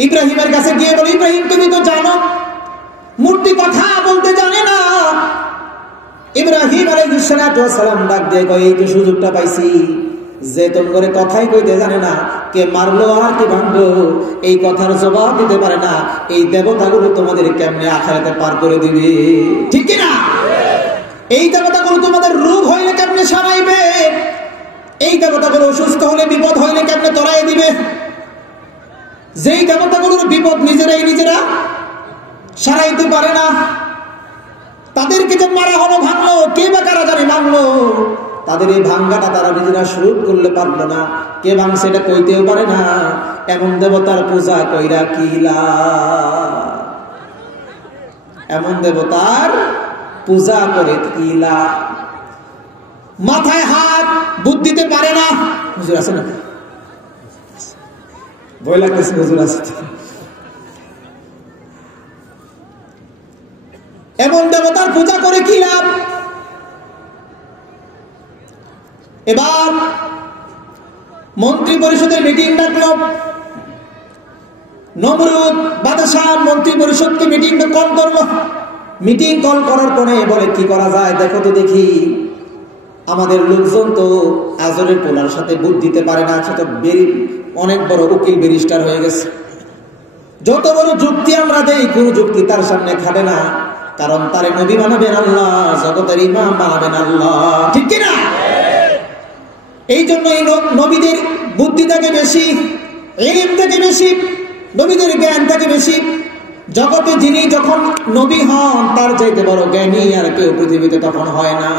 ইব্রাহিমের কাছে গিয়ে বলে, ইব্রাহিম তুমি তো জানো মূর্তি কথা বলতে জানে না। ইব্রাহিম আলাইহিস সালাতু ওয়াস সালাম ডাক দিয়ে কয়, এই তো সুযোগটা পাইছি, যে তোম করে কথাই কইতে জানে না, কে মারলো আর কে ভাঙলো, এই কথার জবাব দিতে পারে না, এই দেবতাগুলো তোমাদের কেমনে আখিরাতে পার করে দিবে, ঠিক কি না? এই দেবতাগুলো তোমাদের রোগ হইলে কেমনে সারাইবে, এই দেবতাগুলো অসুস্থ হলে, বিপদ হইলে কেমনে তরাই দিবে। যেই দেবতাগুলোর বিপদ নিজেরাই নিজেরা সারাইতে পারে না, তাদেরকে যে মারা হলো, ভাঙলো, কে বা কারা জানি মানলো, তাদের এই ভাঙ্গাটা তারা নিজেরা শুরু করলে পারলো না, কে ভাঙছে এটা কইতেও পারে না। এমন দেবতার পূজা কইরা কিলা, এমন দেবতার পূজা করে কিলা। মাথায় হাত বুদ্ধিতে পারে না। হুজুর আছে না? ভয় লাগতেছে হুজুর আছে। এমন দেবতার পূজা করে কি লাভ? এবার মন্ত্রী পরিষদের মিটিং ডাকলো। নমরুদ বাদশাহ মন্ত্রী পরিষদকে মিটিং কল করলো। মিটিং কল করার পরে বলে কি করা যায় দেখো তো দেখি। আমাদের লোকজন তো আজরের পোলার সাথে বুদ্ধি দিতে পারে না, সে তো অনেক বড় উকিল ব্যারিস্টার হয়ে গেছে। যত বড় যুক্তি আমরা দেই, কোন যুক্তি তার সামনে খাটে না, কারণ তারে নবী বানাবেন আল্লাহ, জগতের ইমাম বানাবেন আল্লাহ, ঠিক কিনা? এই জন্য এই নবীদের বুদ্ধি থাকে বেশি, ইলম থেকে বেশি, নবীদের জ্ঞান থেকে বেশি। জগতে যিনি যখন নবী হন তার চাইতে বড় জ্ঞানী আর কেউ পৃথিবীতে তখন হয় না।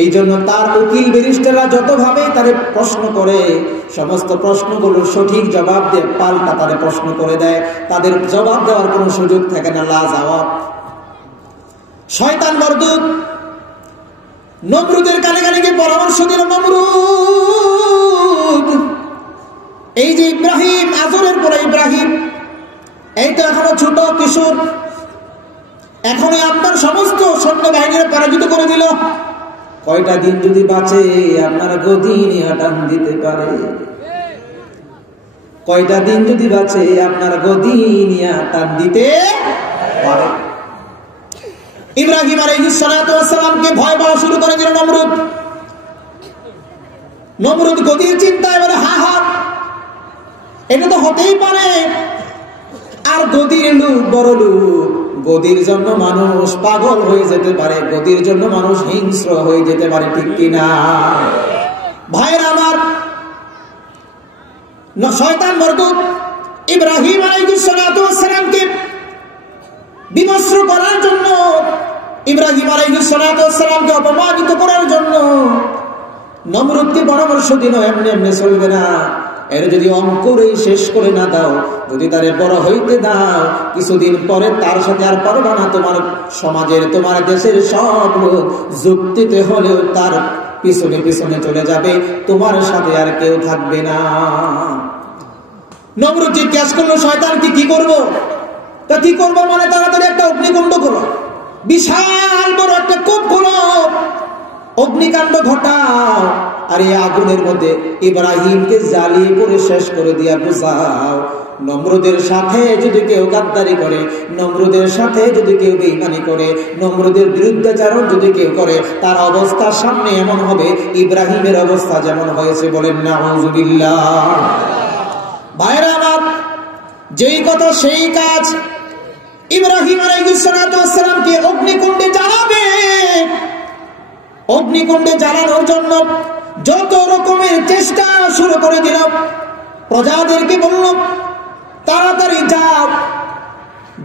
এই জন্য তার উকিল ব্যারিস্টাররা যতভাবে তারে প্রশ্ন করে, সমস্ত প্রশ্নগুলোর সঠিক জবাব দিয়ে পাল্টা তারে প্রশ্ন করে দেয়, তাদের জবাব দেওয়ার কোনো সুযোগ থাকে না, লা জবাব। শয়তান মরদুদ নমরুদের কানে কানে গিয়ে পরামর্শ দিল, নমরুদ এই যে ইব্রাহিম, আজরের পরে ইব্রাহিম, এই তো এখনো ছোট কিশোর, এখনই আপনার সমস্ত সৈন্য বাহিনীর পরাজিত করে দিল। কয়টা দিন যদি বাঁচে আপনার গদি নিয়ে টান দিতে পারে, কয়টা দিন যদি বাঁচে আপনার গদি নিয়ে টান দিতে পারে। ইব্রাহিম আলাইহিস সালাতু ওয়াস সালামকে ভয় পাওয়া শুরু করে দিল নমরুদ। নমরুদ গদির চিন্তায় বলে, হা হা, এটা তো হতেই পারে। আর গদির লোক বড় লোক, গদির জন্য মানুষ পাগল হয়ে যেতে পারে, গদির জন্য মানুষ হিংস্র হয়ে যেতে পারে, ঠিক কিনা? ভাইয়ের আমার, শয়তান মরদুদ ইব্রাহিম আলাইহিস সালাতু ওয়াস সালামকে বিমর্ষ করার জন্য, ইব্রাহিম আলাইহিস সালাতু ওয়াস সালামকে অপমানিত করার জন্য নমরুদকে পরামর্শ দিল, এমনি এমনি চলবে না, এর যদি অঙ্কুরেই শেষ করে না দাও, যদি তারে বড় হইতে দাও, কিছুদিন পরে তার সাথে আর পারবা না। তোমার সমাজের, তোমার দেশের সব লোক যুক্তিতে হলেও তার পিছনে পিছনে চলে যাবে, তোমার সাথে আর কেউ থাকবে না। নমরুদ জিজ্ঞাসা করলো, শয়তান কি করবো? তা কি করবো মানে তাড়াতাড়ি একটা অগ্নিকুণ্ড করো, বিশাল বড় একটা কূপ করো, অগ্নিকাণ্ড ঘটাও, আর এই আগুনের মধ্যে ইব্রাহিমকে জ্বালিয়ে করে শেষ করে দিয়া বুঝাও। নমরুদের সাথে যদি কেউ গাদ্দারি করে, নমরুদের সাথে যদি কেউ বেঈমানি করে, নমরুদের বিরুদ্ধাচরণ যদি কেউ করে, তার অবস্থা সামনে এমন হবে ইব্রাহিমের অবস্থা যেমন হয়েছে। বলেন নাউযুবিল্লাহ। ভাইরা আমার, যেই কথা সেই কাজ। ইব্রাহিম আলাইহিস সালাতু ওয়াস সালামকে অগ্নিকুণ্ডে জ্বালাবে। অগ্নিকুণ্ডে জ্বালানোর জন্য যত রকমের চেষ্টা শুরু করে দিল। প্রজাদেরকে বলল, তাড়াতাড়ি যাও,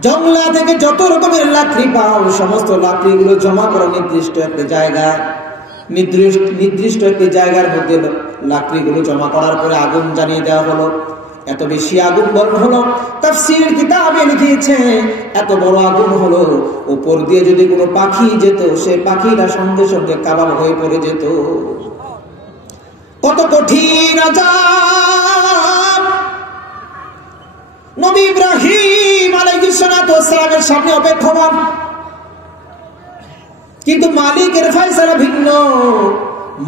জঙ্গলা থেকে যত রকমের লাকড়ি পাও সমস্ত লাকড়িগুলো জমা করো নির্দিষ্ট একটা জায়গায়। নির্দিষ্ট একটি জায়গার মধ্যে লাকড়িগুলো জমা করার পরে আগুন জ্বালিয়ে দেওয়া হলো। এত বেশি আগুন বর্ণ হলো, তাফসীর কিতাবে লিখেছে এত বড় আগুন হলো, উপর দিয়ে যদি কোনো পাখি যেত, সে পাখিটা সঙ্গে সঙ্গে কাবাব হয়ে পড়ে যেত। কত কঠিন আযাব নবী ইব্রাহিম আলাইহিস সালাতু ওয়াস সালামের সামনে অপেক্ষমান। কিন্তু মালিকের ফয়সালা ভিন্ন।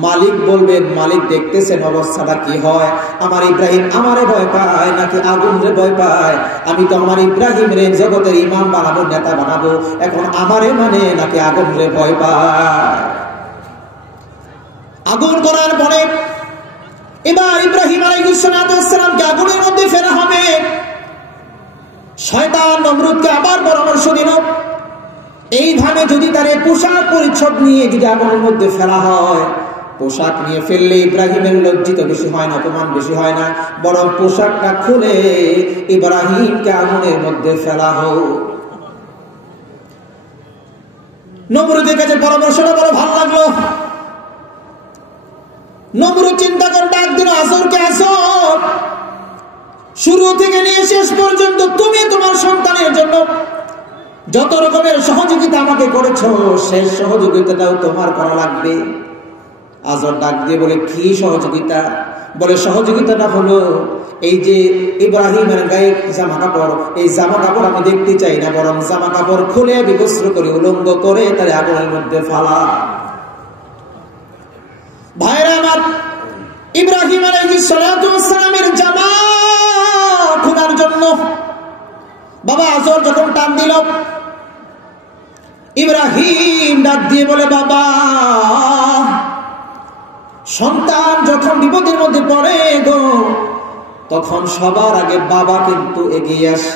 মালিক বলবেন, মালিক দেখতেছেন অবস্থাটা কি হয়। আমার ইব্রাহিম আমারে ভয় পায় নাকি আগুন রে ভয় পায়? আমি তো আমার ইব্রাহিম রে জগতের ইমাম বানাবো, নেতা বানাবো, এখন আমারে মানে নাকি আগুন রে ভয় পায়? আগুন করার পরে এবার ইব্রাহিম আলাইহিস সালাতু ওয়াস সালামকে আগুনের মধ্যে ফেলা হবে। শয়তান নমরুদকে আবার পরামর্শ দিল, এইভাবে যদি তার পোশাক পরিচ্ছদ নিয়ে যদি আগুনের মধ্যে ফেলা হয়, পোশাক নিয়ে ফেললে ইব্রাহিমের লজ্জিত বেশি হয় না, অপমান বেশি হয় না, বরং পোশাকটা খুলে ইব্রাহিমকে আগুনের মধ্যে ফেলা হোক। নমরুদের কাছে পরামর্শটা বড় ভালো লাগলো। নমরুদ চিন্তা করে ডাক দিল, আসরকে আসর, শুরু থেকে নিয়ে শেষ পর্যন্ত তুমি তোমার সন্তানের জন্য যত রকমের সহযোগিতা আমাকে করেছো, শেষ সহযোগিতাটাও তোমার করা লাগবে। আজর ডাক দিয়ে বলে, কি সহযোগিতা? বলে, সহযোগিতাটা হলো এই যে ইব্রাহিমের গায়ে জামা কাপড়, এই জামা কাপড় আমি দেখতে চাই না, বরং জামা কাপড় খুলে বিবস্ত্র করে উলঙ্গ করে তার আগুনের মধ্যে ফালা। ভাইরা আমার, ইব্রাহিম আলাইহিস সালাতু ওয়াস সালামের জামা খোলার জন্য বাবা আজর যখন টান দিল, ইব্রাহিম ডাক দিয়ে বলে, বাবা, সন্তান যখন বিপদের মধ্যে পড়ে গো, তখন সবার আগে বাবা কিন্তু এগিয়ে আসে।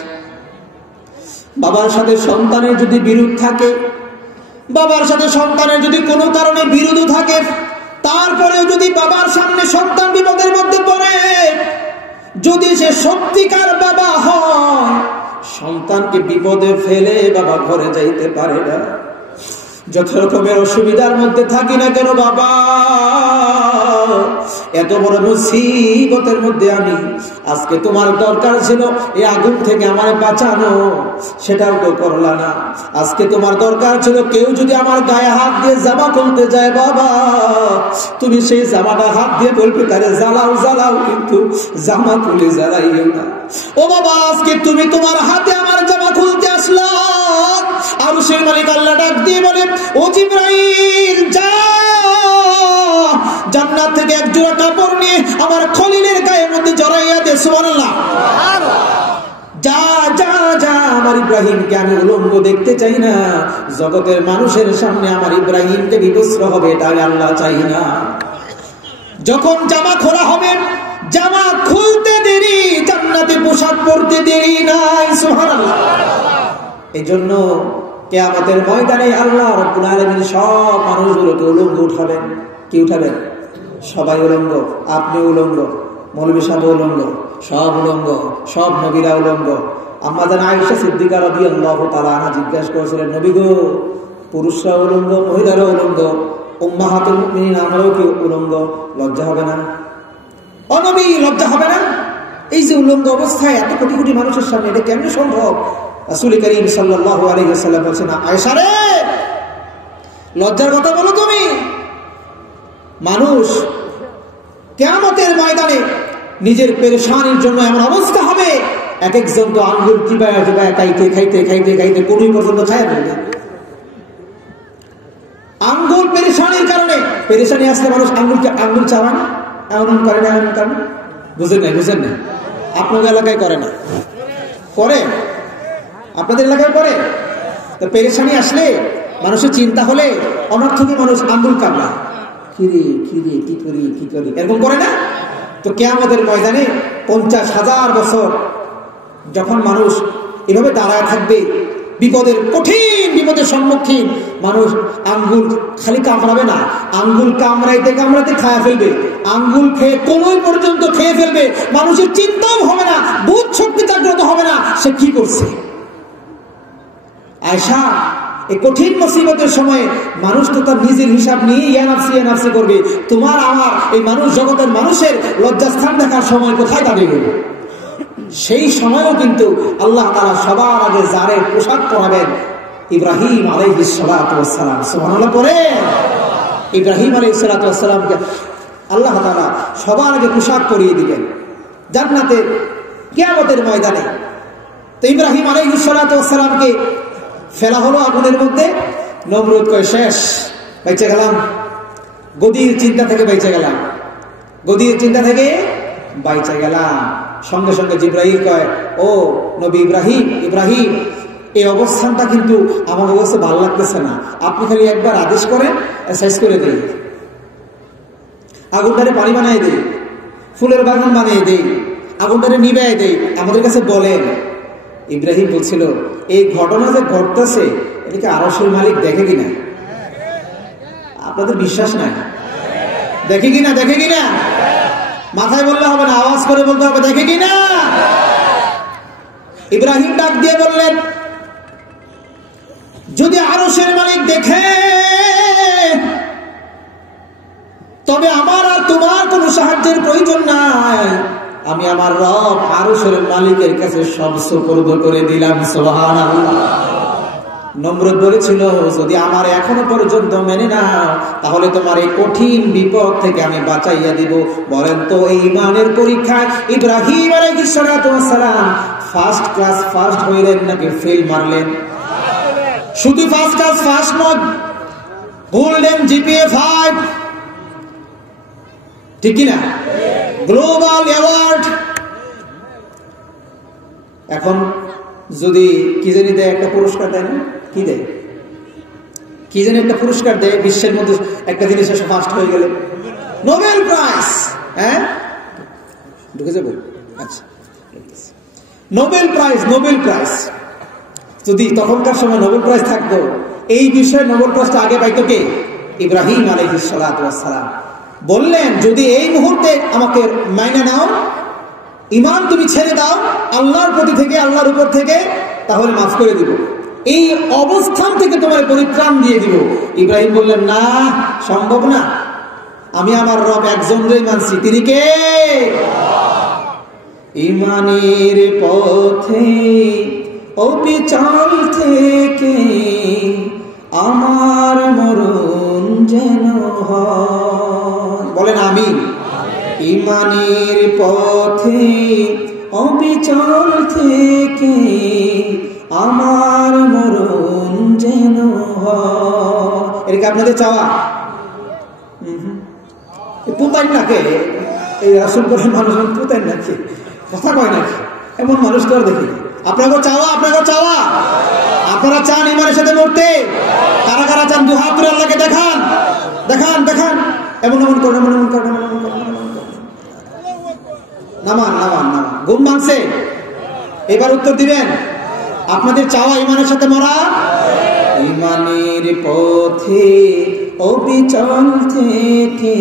বাবার সাথে সন্তানের যদি বিরোধ থাকে, বাবার সাথে সন্তানের যদি কোনো কারণে বিরোধ থাকে, তারপরেও যদি বাবার সামনে সন্তান বিপদের মধ্যে পড়ে, যদি সে সত্যিকার বাবা হয়, সন্তানকে বিপদে ফেলে বাবা ঘরে যাইতে পারে না। যত রকমের অসুবিধার মধ্যে থাকি না কেন বাবা, এত বড় মুসিবতের মধ্যে আমি, আজকে তোমার দরকার ছিল এই আগুন থেকে আমার বাঁচানো, সেটাও তো করলা না। আজকে তোমার দরকার ছিল কেউ যদি আমার গায়ে হাত দিয়ে জামা খুলতে যায়, বাবা তুমি সেই জামাটা হাত দিয়ে বলবে তারে জ্বালাও জ্বালাও, কিন্তু জামা খুলে জ্বালাইও না। ও বাবা, আজকে তুমি তোমার হাতে আমার জামা খুলতে আসলা। আর সেই মালিক আল্লাহ ডাক দিয়ে বলে, ও জিবরাইল, যা জান্নাত থেকে এক জোড়া কাপড় নিয়ে আমার খলিলের গায়ের মধ্যে জড়াইয়া দে। সুবহানাল্লাহ। যা যা যা, আমার ইব্রাহিমকে আমি উলঙ্গ দেখতে চাই না। জগতের মানুষের সামনে আমার ইব্রাহিমকে বিবস্ত্র হবে, এটা আল্লাহ চাই না। যখন জামা খোলা হবে, জামা খুলতে দেরি, জান্নাতে পোশাক পরতে দেরি নাই। সুবহানাল্লাহ। এই জন্য কিয়ামতের ময়দানে আল্লাহ রাব্বুল আলামিন সব মানুষগুলোকে উলঙ্গ উঠাবেন। কি উঠাবেন? সবাই উলঙ্গ, আপনি উলঙ্গ, মৌলভী সাহেব উলঙ্গ, সব উলঙ্গ, সব নবীরা উলঙ্গ। আম্মা জান আয়েশা সিদ্দিকা রাদিয়াল্লাহু তাআলা আনহা জিজ্ঞাসা করেছিলেন, নবী গো, পুরুষরা উলঙ্গ, মহিলারা উলঙ্গ, উম্মাহাতুল মুমিনিন আমরাও কি উলঙ্গ? লজ্জা হবে না? ও নবী, লজ্জা হবে না? এই যে উলঙ্গ অবস্থায় এত কোটি কোটি মানুষের সামনে, এটা কেমনে সম্ভব? রাসূল করিম সাল্লাল্লাহু আলাইহি ওয়াসাল্লাম বলেছেন, আয়েশা রে, লজ্জার কথা বলো তুমি। মানুষ কিয়ামতের ময়দানে নিজের পেরেশানির জন্য এমন অবস্থা হবে, এক একজন তো আঙ্গুল চিবায় চিবায় খাইতে খাইতে খাইতে খাইতে কোন পর্যন্ত খায় ফেলবে। আঙ্গুল পেরেশানির কারণে, পেরেশানি আসলে মানুষ আঙ্গুল চাওয়া না, এমন করে না, এমন কারণ বুঝেন নাই, বুঝেন না? আপনাদের এলাকায় করে না? করে? আপনাদের এলাকায় করে? তো পেরেশানি আসলে, মানুষের চিন্তা হলে অনর্থকী মানুষ আঙ্গুল কামড়ায়, কিরে কিরে কি করি কি করি, এরকম করে না? তো কিয়ামতের ময়দানে 50,000 বছর যখন মানুষ এভাবে দাঁড়ায় থাকবে, বিপদের কঠিন বিপদের সম্মুখীন মানুষ, আঙ্গুল খালি কামড়াবে না, আঙ্গুল কামড়াইতে কামড়াতে খায়া ফেলবে, আঙ্গুল খেয়ে কোনোই পর্যন্ত খেয়ে ফেলবে। মানুষের চিন্তাও হবে না, বোধ শক্তি জাগ্রত হবে না, সে কি করছে। আয়েশা, এই কঠিন মুসিবতের সময় মানুষ তো তার নিজের হিসাব নিয়ে ইয়ানাফসি করবে। তোমার আমার এই মানুষ জগতের মানুষের লজ্জাস্থান দেখার সময় কোথায় দাঁড়িয়ে গেল? সেই সময়ও কিন্তু আল্লাহ তাআলা সবার আগে জারের পোশাক পরাবেন ইব্রাহিম আলাইহিস সালাতু ওয়াস সালাম। সুবহানাল্লাহ পড়ে। ইব্রাহিম আলাইহিস সালাতু ওয়াস সালামকে আল্লাহ তাআলা সবার আগে পোশাক পরিয়ে দিবেন জান্নাতে কিয়ামতের ময়দানে। তো ইব্রাহিম আলাইহিস সালাতু ওয়াস সালামকে ফেলা হলো আগুনের মধ্যে। নমরুদ কয়, শেষ, বেঁচে গেলাম, গদির চিন্তা থেকে বেঁচে গেলাম, গদির চিন্তা থেকে বেঁচে গেলাম। সঙ্গে সঙ্গে জিবরাইল কয়, ও নবী ইব্রাহিম, ইব্রাহিম, এই অবস্থানটা কিন্তু আমার কাছে ভালো লাগতেছে না, আপনি খালি একবার আদেশ করেন, শেষ করে দেই, আগুনটারে পানি বানিয়ে দেই, ফুলের বাগান বানিয়ে দেই, আগুনটারে নিবাই দেই, আমাদের কাছে বলেন। ইব্রাহিম বলছিল, এই ঘটনা যে ঘটতেছে এটাকে আরশের মালিক দেখে কিনা? আপনাদের বিশ্বাস নাই? দেখে কিনা? দেখে কিনা? মাথায় বললে হবে না, আওয়াজ করে বলতে হবে, দেখে কিনা? ইব্রাহিম ডাক দিয়ে বললেন, যদি আরশের মালিক দেখে তবে আমার আর তোমার কোনো সাহায্যের প্রয়োজন নাই, আমি আমার রব আরশের মালিকের কাছে সব সুপর্দ করে দিলাম। সুবহানাল্লাহ। নমরুদ বলেছিল, যদি আমার এখনো পর্যন্ত মেনে নাও তাহলে তোমার এই কঠিন বিপদ থেকে আমি বাঁচাইয়া দিব। বলেন তো এই ঈমানের পরীক্ষায় ইব্রাহিম আলাইহিস সালাতু ওয়াস সালাম ফার্স্ট ক্লাস ফার্স্ট হইলেন নাকি ফেল মারলেন? শুধু ফার্স্ট ক্লাস ফার্স্ট নয়, গোল্ডেন জিপিএ 5, ঠিক কিনা? Global award. এখন যদি কি জানি দেয়, একটা পুরস্কার দেয় না, কি দেয়, কি জানি একটা পুরস্কার দেয়, বিশ্বের মধ্যে একটা জিনিস এসে ফার্স্ট হয়ে গেলে নোবেল প্রাইজ। হ্যাঁ, ঢুকে যাবো। আচ্ছা, নোবেল প্রাইজ, নোবেল প্রাইজ। যদি তখনকার সময় নোবেল প্রাইজ থাকতো, এই বিষয়ে নোবেল প্রাইজটা আগে পাইতো কে? ইব্রাহিম আলাইহিস সালাতু ওয়াস সালাম। বললেন, যদি এই মুহূর্তে আমাকে মাইনে নাও, ঈমান তুমি ছেড়ে দাও আল্লাহর প্রতি থেকে, আল্লাহর উপর থেকে, তাহলে মাফ করে দিব, এই অবস্থান থেকে তোমার পরিত্রাণ দিয়ে দিব। ইব্রাহিম বললেন, না, সম্ভব না, আমি আমার রব একজনই মানছি। তিনি কে? ঈমানের পথে অবিচল থেকে আমার মরণ যেন হয়। বলেন আমিন। ঈমানের পথে অবিচল থেকে আমার মরণ যেন হয়। এটাকে আপনাদের চাওয়া? পুতাই নাকি? এই রাসূল করে মানুষ পুতাই নাকি? কথা কয় নাকি? এমন মানুষ তো আর দেখি। আপনাকে চাওয়া, আপনাকে চাওয়া, আপনারা চান ঈমানের সাথে মরতে? কারা কারা চান? দুই হাত তুলে আল্লাহকে দেখান, দেখান, দেখান। এমন এমন করেন, এমন এমন করেন, এমন এমন করেন। নামান, নামান, নামান। ঘুম ভাঙছে? এবার উত্তর দিবেন। আপনাদের চাওয়া ঈমানের সাথে মরা? ঈমানের পথে অবিচল থেকে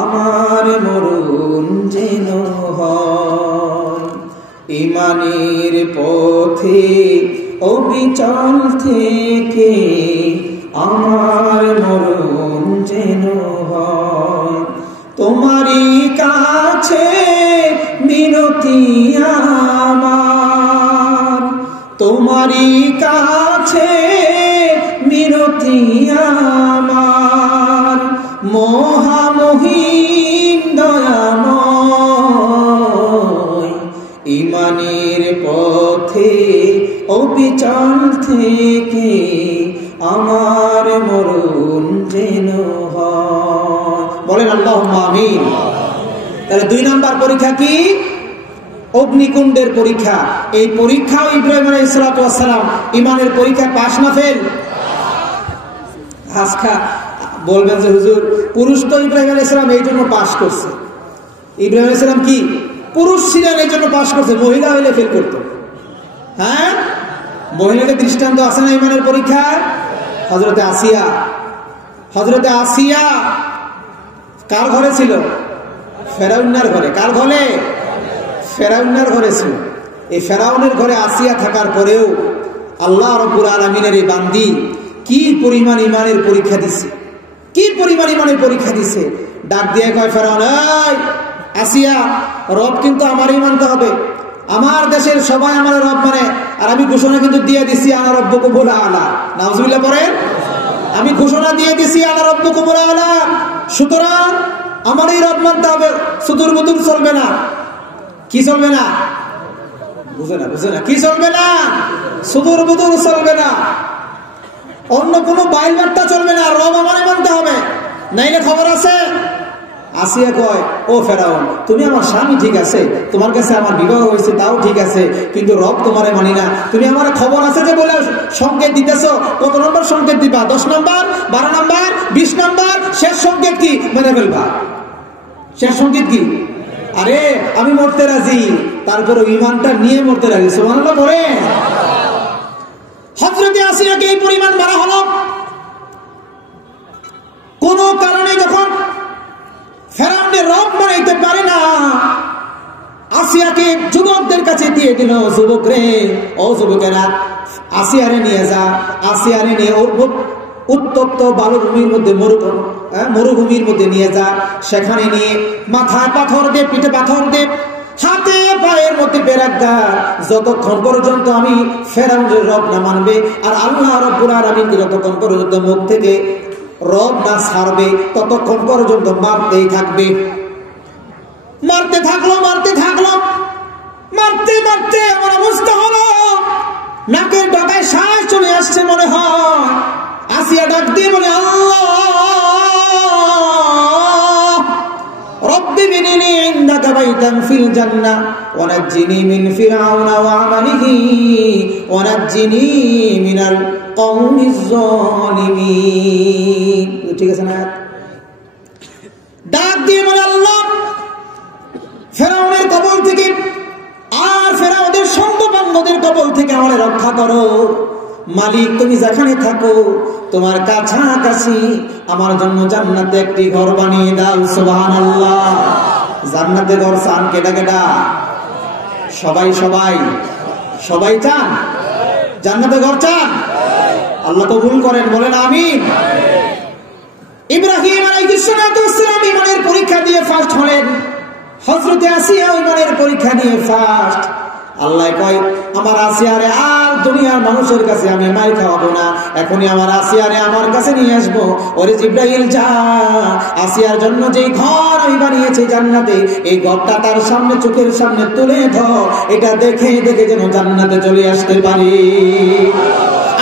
আমার মরণ যেন হয়। ঈমানের পথে অবিচল থেকে আমার মরণ যেন হয়। তোমারই কাছে মিনতি আমার, তোমারই কাছে মিনতি আমার, মহামহিম দয়াময়। ঈমানের পথে অবিচল থেকে আমার মরণ যেন হয়। বলেন আল্লাহুম্মা আমিন। তাহলে 2 নাম্বার পরীক্ষা কি? অগ্নিকুণ্ডের পরীক্ষা। এই পরীক্ষা ইব্রাহিম আলাইহিস সালাতু ওয়াস সালাম ঈমানের পরীক্ষা পাস না ফেল? আজকা বলবেন যে হুজুর, পুরুষ তো ইব্রাহিম আলাইহিস সালাম এই জন্য পাস করছে। ইব্রাহিম আলাইহিস সালাম কি পুরুষ ছিলেন, এই জন্য পাস করছে, মহিলা হইলে ফেল করতো। হ্যাঁ, মহিলাদের দৃষ্টান্ত আছে না ঈমানের পরীক্ষা? হযরতে আসিয়া, হযরতে আসিয়া কার ঘরে ছিল? ফেরাউনের ঘরে। কার ঘরে? ফেরাউনের ঘরে ছিল। এই ফেরাউনের ঘরে আসিয়া থাকার পরেও আল্লাহ রাব্বুল আলামিনের এই বান্দি কি পরিমাণ ঈমানের পরীক্ষা দিছে, কি পরিমাণ ঈমানের পরীক্ষা দিছে। ডাক দিয়ে কয়, ফেরাউন, এই আসিয়া, রব কিন্তু আমারই মানতে হবে, আমার দেশের সবাই আমার রব মানে, আর আমি ঘোষণা কিন্তু দিয়ে দিছি আনা রব্বুকুমুল আলা। নাউজুবিল্লাহ পড়েন। আমি ঘোষণা দিয়ে দিছি আনা রব্বুকুমুল আলা, সুতরাং আমারই রব মানতে হবে, সুদূর বুদুর চলবে না। কি চলবে না? বুঝে না, বুঝে না, কি চলবে না? সুদূর বুদুর চলবে না, অন্য কোনো বাইল বার্তা চলবে না, রব আমারই মানতে হবে, নাইলে খবর আছে। আসিয়া কয়, ও ফেরাউন, তুমি আমার স্বামী ঠিক আছে, তোমার কাছে আমার বিবাহ হয়েছে তাও ঠিক আছে, কিন্তু রব তোমারে মানি না। তুমি আমার খবর আছে যে বলে সংকেত দিতেছো, কত নম্বর সংকেত দিবা? 10 নম্বর, 12 নম্বর, 20 নম্বর? শেষ সংকেত কি? মেনে ফেলবা। শেষ সংকেত কি? আরে আমি মরতে রাজি, তারপরে ঈমানটা নিয়ে মরতে রাজি। সুবহানাল্লাহ পড়ে। হযরতে আসিয়াকে এই পরিমাণ মারা হলো, কোন কারণে যখন ফেরাউনের রব মানাইতে পারে না, আসিয়াকে যুবকদের কাছে দিয়ে দিল। যুবক রে, ও যুবকেরা, আসিয়ারে নিয়ে যা, আসিয়ারে নিয়ে উত্তপ্ত বালুভূমির মধ্যে মরুভূমির মধ্যে নিয়ে যা, সেখানে নিয়ে মাথায় পাথর দে, পিঠে পাথর দে, হাতে পায়ের মধ্যে পেরাক্কা, যতক্ষণ পর্যন্ত আমি ফেরাউনের রব না মানবে আর আল্লাহ রাব্বুল আলামিন যতক্ষণ পর্যন্ত মুখ থেকে রব না ছাড়বে ততক্ষণ পর্যন্ত মারতেই থাকবে। মারতে থাকলো মারতে মারতে আমার অবস্থা হলো নাকের ডগায় শ্বাস চলে আসছে মনে হয়। আসিয়া ডাক দিয়ে বলে, আল্লাহ রব্বি বিনিনি ইনদাকা বাইতান ফিল জান্নাহ ওয়া নাজ্জিনি মিন ফিরআউনা ওয়া আমালিহি ওয়া নাজ্জিনি মিনাল কওমিজ জালিমিন। ঠিক আছে না? ডাক দিয়ে বলে, আল্লাহ ফেরাউনের কবল থেকে আর ফেরাউনের সঙ্গবান্ধবদের কবল থেকে আমাকে রক্ষা করো। মালিক তুমি যেখানে থাকো তোমার কাছাকাছি আমার জন্য জান্নাতে একটি ঘর বানিয়ে দাও। সুবহানাল্লাহ। জান্নাতে ঘর চান কেডা কেডা? সবাই সবাই সবাই চান? জান্নাতে ঘর চান? আল্লাহ কবুল করেন, বলেন আমিন। ইব্রাহিম আলাইহিস সালাম ঈমানের পরীক্ষা দিয়ে ফার্স্ট হলেন। হযরতে আসিয়া ঈমানের পরীক্ষা দিয়ে ফার্স্ট। আল্লাহ কয়, আমার আসিয়ারে আর দুনিয়ার মানুষের কাছে আমি মাই খাওয়াবো না, এখনই আমার আসিয়ারে আমার কাছে নিয়ে আসবো। ওরে জিবরাইল যা, আসিয়ার জন্য যে ঘর আমি বানিয়েছি জান্নাতে, এই ঘরটা তার সামনে চোখের সামনে তুলে ধর, এটা দেখে দেখে যেন জান্নাতে চলে আসতে পারি।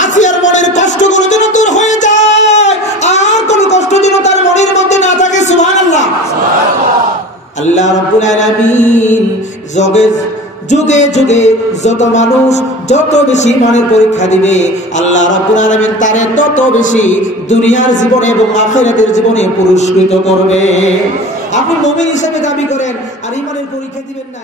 আসিয়ার মনের কষ্টগুলো যেন দূর হয়ে যায়, আর কোনো কষ্ট যেন তার মনের মধ্যে না থাকে। সুবহানাল্লাহ। আল্লাহ রাব্বুল আলামিন যুগে যুগে যত মানুষ যত বেশি মনের পরীক্ষা দিবে আল্লাহ রাব্বুল আলামিন তারে তত বেশি দুনিয়ার জীবনে এবং আখিরাতের জীবনে পুরস্কৃত করবে। আপনি মুমিন হিসেবে দাবি করেন আর ঈমানের পরীক্ষা দিবেন না।